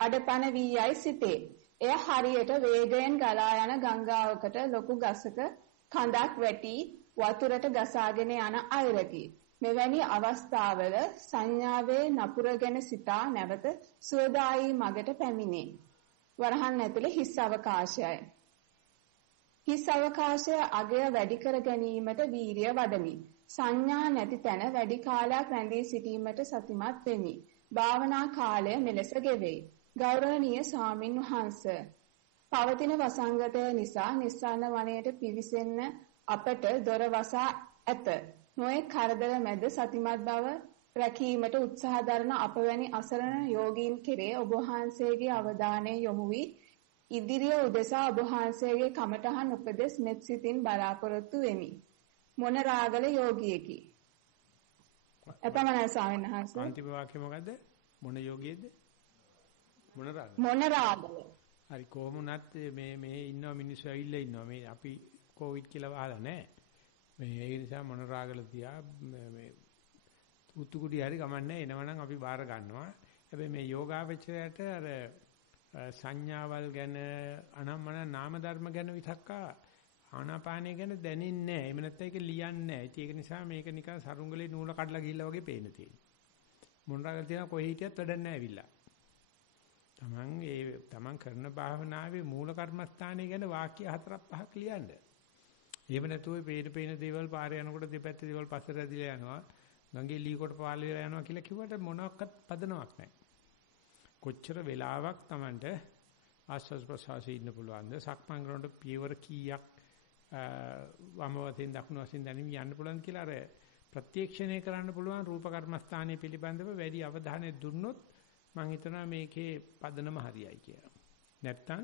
අඩපණ වී යයි සිතේ. එය හරියට වේගයෙන් ගලා යන ගංගාවකට ලොකු ගසක කඳක් වැටි වතුරට ගසාගෙන යන අයරකි. මෙවැනි අවස්ථාවල සංඥාවේ නපුර ගැන සිතා නැවත සුවදායී මගට පැමිණේ. වරහන් ඇතුලේ හිස් අවකාශයයි. හිස් අවකාශය අගය වැඩි කර ගැනීමට වීරිය වඩමි. සංඥා නැති තැන වැඩි කාලයක් රැඳී සිටීමට සතිමත් වෙමි. භාවනා කාලය මෙලෙස ගෙවෙයි. ගෞරවනීය ස්වාමින් වහන්සේ, පවතින වසංගතය නිසා නිස්සාරණ වනයේට පිවිසෙන්න අපට දොර වසා ඇත. නොයෙක් කරදර මැද සතිමත් බව රැකීමට උත්සාහ දරන අපවැනි අසරණ යෝගීන් කෙරේ ඔබ වහන්සේගේ අවධානය යොමු වී ඉදිරිය උදෙසා ඔබ වහන්සේගේ කමඨහන් උපදෙස් මෙත් සිතින් බලාපොරොත්තු වෙමි. මොනරාගල යෝගියෙකි. එපමණයි ස්වාමීන් වහන්සේ. අන්තිම වාක්‍ය මොකද්ද? මොන යෝගියෙක්ද? මොනරාගල. මොනරාගල. හරි, කොහොම වුණත් මේ ඉන්නවා මිනිස්සු ඇවිල්ලා ඉන්නවා. මේ අපි කොවිඩ් කියලා වහලා නැහැ. මේ ඒ නිසා මොනරාගල තියා මේ උතුකුඩි හරි ගමන්නේ එනවනම් අපි බාර ගන්නවා. හැබැයි මේ යෝගාවචරයට අර සංඥාවල් ගැන අනම්මන නාම ධර්ම ගැන විතක්ක ආනාපානය ගැන දැනෙන්නේ නැහැ. එහෙම නැත්නම් ඒක ලියන්නේ නැහැ. ඒක නිසා මේක නිකන් සරුංගලේ නූල කඩලා ගිහිල්ලා වගේ පේන තියෙනවා. මොනරාගල තියන කොහේ හිටියත් වැඩක් නැහැ ඇවිල්ලා. තමන් කරන භාවනාවේ මූල කර්මස්ථානය ගැන වාක්‍ය 4-5ක් ලියන්න. එහෙම නැතුව පේන දේවල් පාරේ යනකොට දෙපැත්තේ දේවල් පස්සට ඇදලා යනවා. ගඟේ ලී කොට පාල වෙලා යනවා කියලා කිව්වට මොනක්වත් පදනමක් නැහැ. කොච්චර වෙලාවක් Tamanට ආස්වාද ප්‍රසවාසයේ ඉන්න පුළුවන්ද? සක්මන් කරනකොට පියවර කීයක් වම වශයෙන් දකුණු වශයෙන් දැනීම යන්න පුළුවන් කියලා අර ප්‍රත්‍යක්ෂණය කරන්න පුළුවන් රූප කර්මස්ථානයේ පිළිබඳව වැඩි අවධානය දුන්නොත් මම හිතනවා මේකේ පදනම හරියයි කියලා. නැත්තම්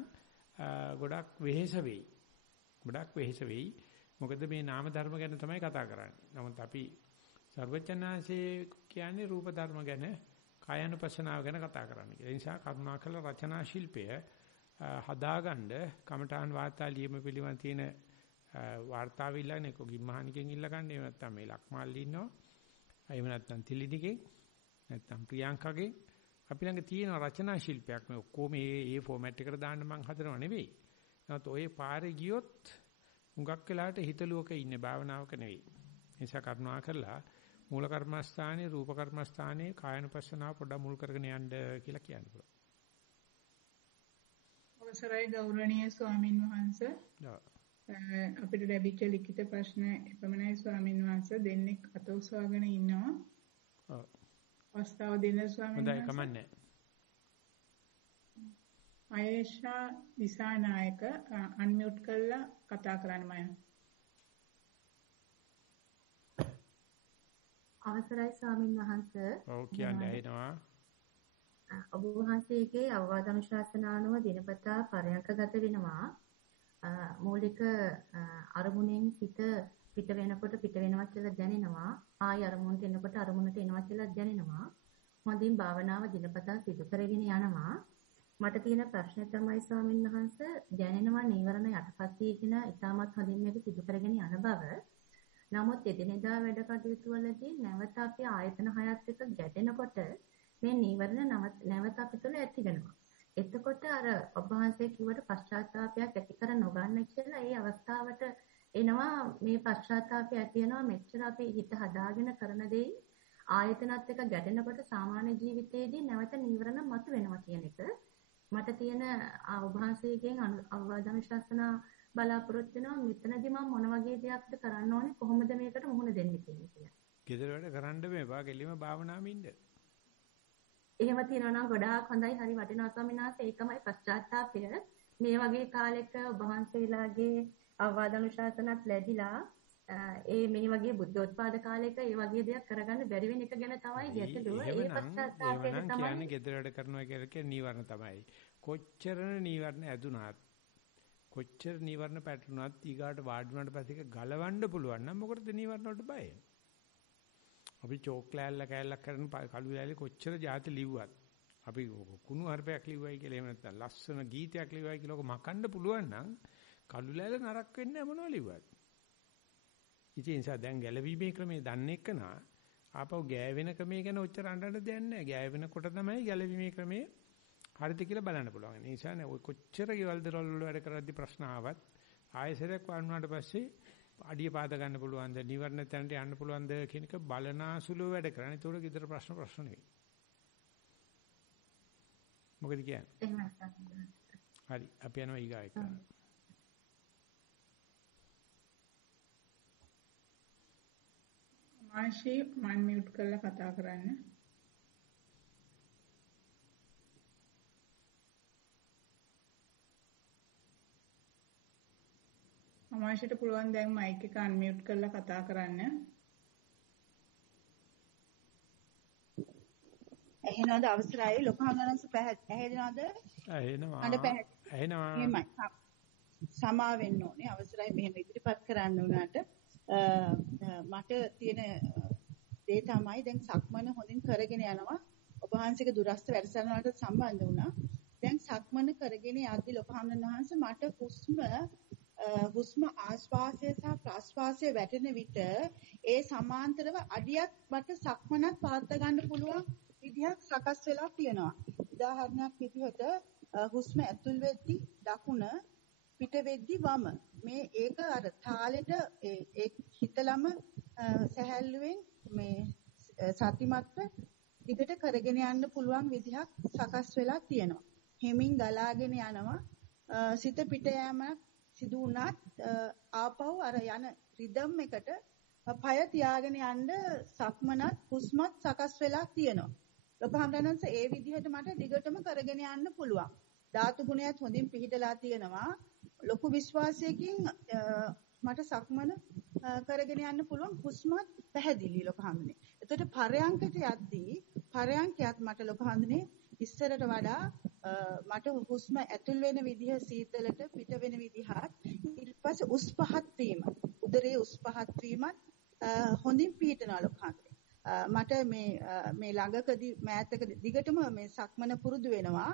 ගොඩක් වෙහෙස වෙයි. මොකද මේ නාම ධර්ම ගැන තමයි කතා කරන්නේ. නමුත් අපි සර්වචනාංශයේ කියන්නේ රූප ධර්ම ගැන, කායानुපස්සනාව ගැන කතා කරන්නේ. ඒ නිසා කරුණාකර රචනා ශිල්පය හදාගන්න කමඨාන් වාර්තා ලියීම පිළිබඳ තියෙන වාර්තාව ඉල්ලන්නේ කොගිම්මහනිකෙන් ඉල්ලගන්න. එහෙම නැත්නම් මේ ලක්මාල්ලි ඉන්නවා. එහෙම නැත්නම් තිලිනිකෙන්, නැත්නම් ප්‍රියංකගෙන් අපි ළඟ තියෙන රචනා ශිල්පයක්. මේ ඔක්කොම මේ ෆෝමැට් එකට දාන්න මම හදනව නෙවෙයි. නමුත් ඔය පාරේ ගියොත් හුඟක් වෙලාවට හිතලුවක ඉන්නේ, භාවනාවක නෙවෙයි. ඒ නිසා කරුණා කරලා මූල කර්මස්ථානයේ, රූප කර්මස්ථානයේ කායනුපස්සනාව පොඩ්ඩක් මුල් කරගෙන යන්න කියලා කියන්න පුළුවන්. අවසරයි ගෞරවනීය ස්වාමින් වහන්සේ. අපිට ලැබිච්ච ලිඛිත ප්‍රශ්න එපමණයි ස්වාමින් වහන්සේ. දෙන්නෙක් අත උසවාගෙන ඉන්නවා. අවස්ථාව දෙන්න ස්වාමීන් වහන්සේ. හොඳයි, කමන්නේ. අයේෂා දිසානායක අන්මියුට් කරලා කතා කරන්න මම. අවසරයි ස්වාමින් වහන්සේ. ඔව් කියන්නේ ඇහෙනවා. ඔබ වහන්සේගේ අවවාදනුශාසනානුව දිනපතා පරයන්කගත වෙනවා. මූලික අරමුණෙන් සිත පිට වෙනකොට පිට වෙනවා කියලා දැනෙනවා. ආයි අරමුණට එනකොට අරමුණට එනවා කියලා දැනෙනවා. හොඳින් භාවනාව දිනපතා සිදු කරගෙන යනවා. මට තියෙන ප්‍රශ්නේ තමයි ස්වාමින් වහන්සේ දැනෙනවා නීවරණ යටපත් වීගෙන ඉතාමත් හොඳින් මේක සිදු කරගෙන යන බව. නමුත් එදිනෙදා වැඩ කටයුතු වලදී නැවත අපේ ආයතන හයත් එක්ක ගැටෙනකොට මේ නීවරණ නැවත අපි තුළ ඇති වෙනවා. එතකොට අර ඔබ වහන්සේ කිව්වට පශ්චාත්තාවපයක් ඇති කර නොගන්න කියලා ඒ අවස්ථාවට එනවා මේ පශ්චාත්තාවපය ඇති වෙනවා මෙච්චර අපි හිත හදාගෙන කරන දෙයි ආයතනත් එක්ක ගැටෙනකොට සාමාන්‍ය ජීවිතයේදී නැවත නීවරණ මතුවෙනවා කියන එක මට තියෙන ඔබ වහන්සේගෙන් අවවාදනුශාසනා බලාපොරොත්තු වෙනවා මෙතනදී මම මොන වගේ දෙයක්ද කරන්න ඕනේ කොහොමද මේකට මුහුණ දෙන්නේ කියලා. ගෙදර වැඩ කරන්න මේවා ගෙලිම භාවනාවෙ ඉන්න. එහෙම තියනවා නම් ගොඩාක් හොඳයි හරි වටිනවා ස්වාමීන් වහන්සේ ඒකමයි පශ්චාත්තාපය මේ වගේ කාලෙක ඔබ වහන්සේලාගේ අවවාදනුශාසනත් ලැබිලා ඒ මේ වගේ බුද්ධෝත්පාද කාලයක ඒ වගේ දෙයක් කරගන්න බැරි වෙන එක ගැන තමයි ගැටලුව. ඒ පශ්චාත්තාපය තමයි කියන්නේ ගෙදර වැඩ කරනවා කියලා නීවරණ තමයි. කොච්චර නීවරණ ඇදුනාත් කොච්චර නීවරණ පැටලුණත් ඊගාට වාඩි වුණාට පස්සේ ඒක ගලවන්න පුළුවන් නම් මොකටද නීවරණ වලට බය? අපි චෝක්ලෑල්ල කෑල්ලක් කරන කළු ලෑල්ලේ කොච්චර જાති ලිව්වත් අපි කුණු හර්පයක් ලිව්වයි කියලා එහෙම නැත්නම් ලස්සන ගීතයක් ලිව්වයි කියලා ඔක මකන්න පුළුවන් නම් කළු ලෑල්ල නරක වෙන්නේ නැහැ මොනවා ලිව්වත්. ඉතින් ඒ නිසා දැන් ගැලවීමේ ක්‍රමයේ දන්නේ කනා ආපහු ගෑවෙන ක්‍රමයේ ගැන ඔච්චර අඬන්න දෙයක් නැහැ. ගෑවෙනකොට තමයි ගැලවීමේ ක්‍රමයේ හරිද කියලා බලන්න පුළුවන්. ඒ නිසා නේ ඔය කොච්චර ගෙවල් දරවල් වල වැඩ කරද්දී ප්‍රශ්න ආවත් ආයෙසරයක් වුණාට පස්සේ අඩිය පාද ගන්න පුළුවන්ද නිවර්ණ තැනට යන්න පුළුවන්ද කියන එක බලනාසුලව වැඩ කරන්නේ. ඒතකොට ගෙදර ප්‍රශ්න නෙවෙයි. මොකද කියන්නේ? හරි අපි යනවා ඊගා එක. මාෂි මන් මියුට් කරලා කතා කරන්න. මාෂිට පුළුවන් දැන් මයික් එක අන්මියුට් කරලා කතා කරන්න. ඇහෙනවද අවසරයි ලොකහානන්ස ඇහෙනවද? ඇහෙනවා. ඇහෙනවා. එහෙමයි. සමා වෙන්න ඕනේ අවසරයි මෙහෙම ඉදිරිපත් කරන්න උනාට මට තියෙන දේ තමයි දැන් සක්මන හොඳින් කරගෙන යනවා. ඔබ වහන්සේගේ දුරස්ත වැඩසටහන වලට සම්බන්ධ වුණා. දැන් සක්මන කරගෙන යද්දී ලොකහානන් වහන්සේ මට හුස්ම ආශ්වාසය සහ ප්‍රශ්වාසය වැටෙන විට ඒ සමාන්තරව අඩියක් මට සක්මනත් පවත්වා ගන්න පුළුවන් විදිහක් සකස් වෙලා තියෙනවා. උදාහරණයක් විදිහට හුස්ම ඇතුල් වෙද්දී දකුණ පිට වෙද්දී වම මේ ඒක අර තාලෙට ඒ හිතලම සැහැල්ලුවෙන් මේ සතිමත්ව දිගට කරගෙන යන්න පුළුවන් විදිහක් සකස් වෙලා තියෙනවා. හිමින් ගලාගෙන යනවා. සිත පිට යෑමක් සිදු වුණත් ආපහු අර යන රිද්ම් එකට පය තියාගෙන යන්න සක්මනත් හුස්මත් සකස් වෙලා තියෙනවා. ලොකහම්රනන්ස ඒ විදිහට මට දිගටම කරගෙන යන්න පුළුවන්. ධාතු ගුණයත් හොඳින් පිහිටලා තියෙනවා. ලොකු විශ්වාසයකින් මට සක්මන කරගෙන යන්න පුළුවන්. හුස්මත් පැහැදිලි ලොකහම්නේ. එතකොට පරයන්කට යද්දී පරයන්කයත් මට ලොකහම්නේ ඉස්සරට වඩා මට හුස්ම ඇතුල් වෙන විදිහ සීතලට පිට වෙන විදිහත් ඊට පස්සේ උස් පහත් වීම උදරයේ උස් පහත් වීමත් හොඳින් පිටනවා ලොකහම්නේ. මට මේ ළඟකදී මෑතකදී දිගටම මේ සක්මන පුරුදු වෙනවා.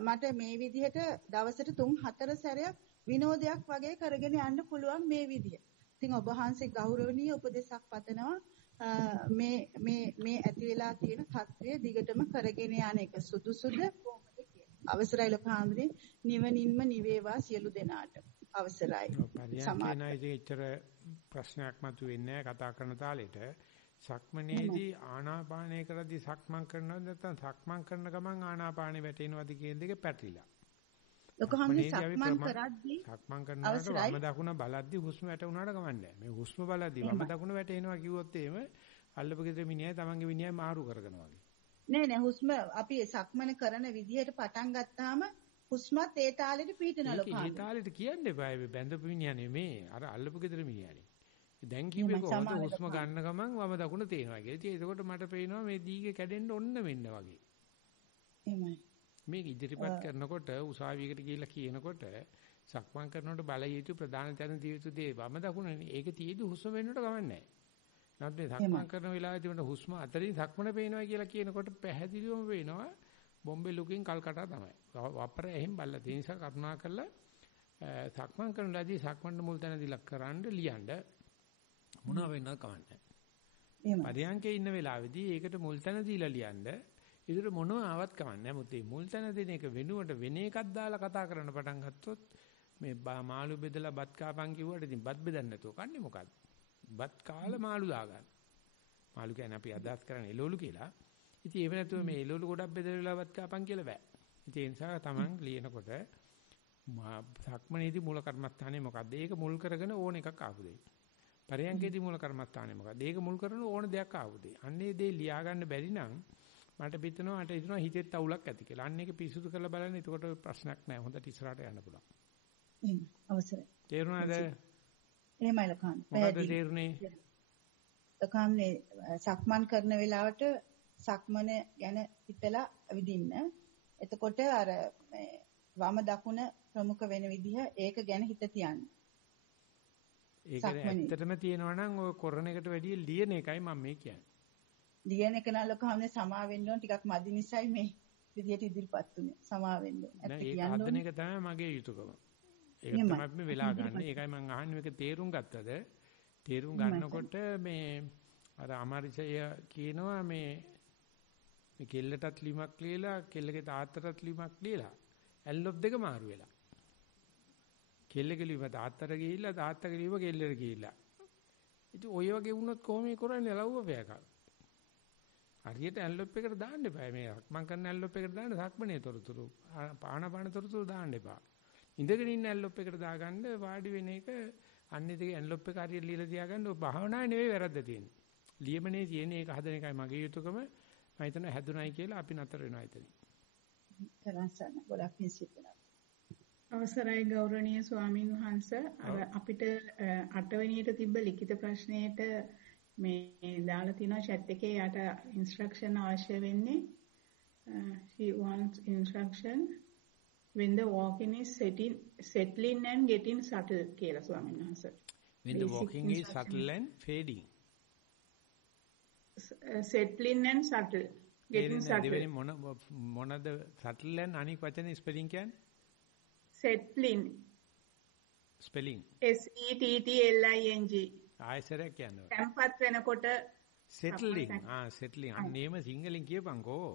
මට මේ විදිහට දවසට 3-4 සැරයක් විනෝදයක් වගේ කරගෙන යන්න පුළුවන් මේ විදිහ. ඉතින් ඔබ වහන්සේ ගෞරවනීය උපදේශක් පතනවා මේ ඇති වෙලා තියෙන තත්ත්වය දිගටම කරගෙන යන එක සුදුසුද කොහොමද කියලා. අවසරයි ලොකහාමුදුරේ නිවනින්ම නිවේවා සියලු දෙනාට. අවසරයි. සමාජයේ ඉතර ප්‍රශ්නයක් මතුවෙන්නේ කතා කරන තාලෙට සක්මනේදී ආනාපානය කරද්දී සක්මන් කරනවද නැත්නම් සක්මන් කරන ගමන් ආනාපානෙ වැටෙනවද කියන දෙක පැටලිලා. ලොකහාමුදුරේ සක්මන් කරද්දී සක්මන් කරනකොට වම දකුණ බලද්දී හුස්ම වැටුණාට ගමන්නේ නැහැ. මේ හුස්ම බලද්දී වම දකුණ වැටෙනවා කිව්වොත් එහෙම අල්ලපු ගෙදර මිනිහයි තමන්ගේ මිනිහයි මාරු කරනවා වගේ. නෑ හුස්ම අපි සක්මන කරන විදිහට පටන් ගත්තාම හුස්මත් ඒ තාලෙට පීඩනලු ඒ තාලෙට කියන්න එපා. බැඳපු මිනිහා නෙමේ. අර අල්ලපු ගෙදර මිනිහානේ. දැන් කිව්වේ කොහොමද හුස්ම ගන්න ගමන් වම දකුණ තේනවා කියලා. ඉතින් ඒකකොට මට පේනවා මේ දීගේ කැඩෙන්න ඔන්න මෙන්න වගේ. එහෙමයි. මේක ඉදිරිපත් කරනකොට උසාවියකට ගිහිල්ලා කියනකොට සක්මන් කරනකොට බල යුතු ප්‍රධාන තැන දිය යුතු දේ වම දකුණනේ. ඒක තියේදී හුස්ම වෙන්නට ගමන් නැහැ. නැත්නම් මේ සක්මන් කරන වෙලාවේදී මට හුස්ම අතරින් සක්මන පේනවා කියලා කියනකොට පැහැදිලිවම පේනවා බොම්බේ ලුකින් කල්කටා තමයි. වපර එහෙන් බල්ලා තියෙන නිසා කරුණා කරලා සක්මන් කරනලාදී සක්මන් මුල් තැන දිලක් කරන්න ලියන්න මොනවා වෙන්නද කවන්නේ. පරියන්කේ ඉන්න වෙලාවේදී ඒකට මුල් තැන දීලා ලියන්න ඉතින් මොනවා ආවත් කවන්නේ නැහැ. මුත් මේ මුල් තැන දෙන එක වෙනුවට වෙන එකක් දාලා කතා කරන්න පටන් ගත්තොත් මේ මාළු බෙදලා බත් කාපන් කිව්වට ඉතින් බත් බෙදන්න නැතුව කන්නේ මොකද්ද? බත් කාලා මාළු දාගන්න. මාළු කියන්නේ අපි අදහස් කරන්නේ එළවලු කියලා. ඉතින් ඒව නැතුව මේ එළවලු ගොඩක් බෙදලා බත් කාපන් කියලා බෑ. ඉතින් ඒ නිසා තමන් ලියනකොට සක්මනේදී මූල කර්මස්ථානේ මොකද්ද? ඒක මුල් කරගෙන ඕන එකක් ආපු දෙයක්. පරයන්කේදී මූල කර්මස්ථානේ මොකද්ද? ඒක මුල් කරගෙන ඕන දෙයක් ආපු දෙයක්. අන්නේ දේ ලියා ගන්න බැරි නම් මට හිතෙනවා හිතෙත් අවුලක් ඇති කියලා. අන්න ඒක පිසුදු කරලා බලන්න. එතකොට ප්‍රශ්නයක් නැහැ. හොඳට ඉස්සරහට යන්න පුළුවන්. අවසරයි. තේරුණාද? එහෙමයි ලකාන්. මොකද තේරුනේ? ලකාන්නේ සක්මන් කරන වෙලාවට සක්මන ගැන හිතලා විදින්න. එතකොට අර වම දකුණ ප්‍රමුඛ වෙන විදිහ ඒක ගැන හිත තියන්න. ඒක ඇත්තටම තියෙනවා නම් ඔය කරන එකට වැඩිය ලියන එකයි මම මේ කියන්නේ. ලියන එක නම් ලොකහමනේ සමා වෙන්න ඕන ටිකක් මදි නිසායි මේ විදියට ඉදිරිපත් උනේ. සමා වෙන්න ඕන. ඇත්ත කියන්න ඕනේ. ඒක තමයි මගේ යුතුයකම. ඒක තමයි අපි වෙලා ගන්න. ඒකයි මම අහන්නේ මේක තේරුම් ගත්තද? තේරුම් ගන්නකොට මේ අර අමාරිසය කියනවා මේ කෙල්ලටත් ලිමක් ලියලා කෙල්ලගේ තාත්තටත් ලිමක් ලියලා ඇල්ලොප් දෙක මාරු වෙලා. කෙල්ලගේ ලිම තාත්තට ගිහිල්ලා තාත්තගේ ලිම කෙල්ලට ගිහිල්ලා. ඉතින් ඔය වගේ වුණොත් කොහොම කරන්නේ ලව්ව පෑකක්. හරියට ඇල්ලොප් එකට දාන්න එපා. මේ සක්මන් කරන ඇල්ලොප් එකට දාන්න සක්මනේ තොරතුරු පාන තොරතුරු දාන්න එපා. ඉඳගෙන ඉන්න ඇල්ලොප් එකට දාගන්න වාඩි වෙන එක අන්නේ දෙක ඇල්ලොප් එක හරියට ලියලා තියාගන්න. ඔය භාවනාවේ නෙවෙයි වැරද්ද තියෙන්නේ. ලියමනේ තියෙන ඒක හදන එකයි මගේ යුතුයකම. මම හිතනවා හැදුණයි කියලා අපි නතර වෙනවා එතනින්. තරන්සන්න ගොඩක් පිංසිතුණා. අවසරයි ගෞරවනීය ස්වාමින් වහන්සේ අපිට 8 වෙනියට තිබ්බ ලිඛිත ප්‍රශ්නයේට මේ දාලා තියෙනවා chat එකේ යට instruction අවශ්‍ය වෙන්නේ she wants instruction when the walking is settling and getting subtle කියලා ස්වාමීන් වහන්සේ. When the walking is subtle and fading. Settling and subtle. Getting subtle. දෙවෙනි මොනද subtle and අනික් වචනේ ස්පෙලිං කියන්නේ? Settling. Spelling. SETTLING. ආයසරයක් කියන්නේ. tempat වෙනකොට settling. settling. අන්නේම සිංහලෙන් කියපන්කෝ.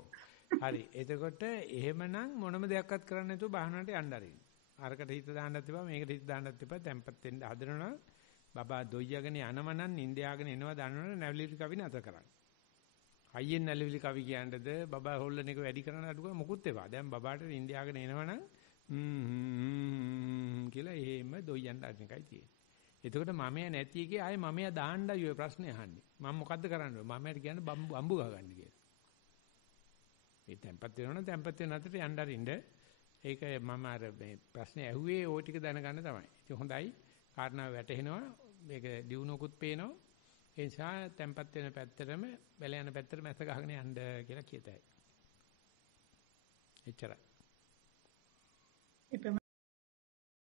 හරි. එතකොට එහෙමනම් මොනම දෙයක්වත් කරන්න නැතුව බහනට යන්න ආරින්. අරකට හිත දාන්නත් එපා මේකට හිත දාන්නත් එපා. tempat වෙන්න හදනවා. බබා දොයියාගෙන යනමනම් නින්දයාගෙන එනවා දන්නවනේ නැවිලි කවි නැතර කරන්න. අයියෙන් නැවිලි කවි කියන්නද බබා හොල්ලන එක වැඩි කරන අඩුව මොකුත් එපා. දැන් බබාට නින්දයාගෙන එනවනම් කියලා එහෙම දොයියන් දාන්න එකයි තියෙන්නේ. එතකොට මමයා නැති එකේ ආයේ මමයා දාන්නයි ඔය ප්‍රශ්නේ අහන්නේ. මම මොකද්ද කරන්නේ? මමයාට කියන්නේ බම්බු ගහගන්න කියලා. මේ tempat වෙනවනම් tempat වෙන අතට යන්න අරින්න. ඒක මම අර මේ ප්‍රශ්නේ ඇහුවේ ওই ටික දැනගන්න තමයි. ඉතින් හොඳයි. කාරණාව වැටහෙනවා. මේක දිනුවකුත් පේනවා. ඒ නිසා tempat වෙන පැත්තටම බැල යන පැත්තට මැස්ස ගහගෙන යන්න කියලා කියතයි. එච්චරයි.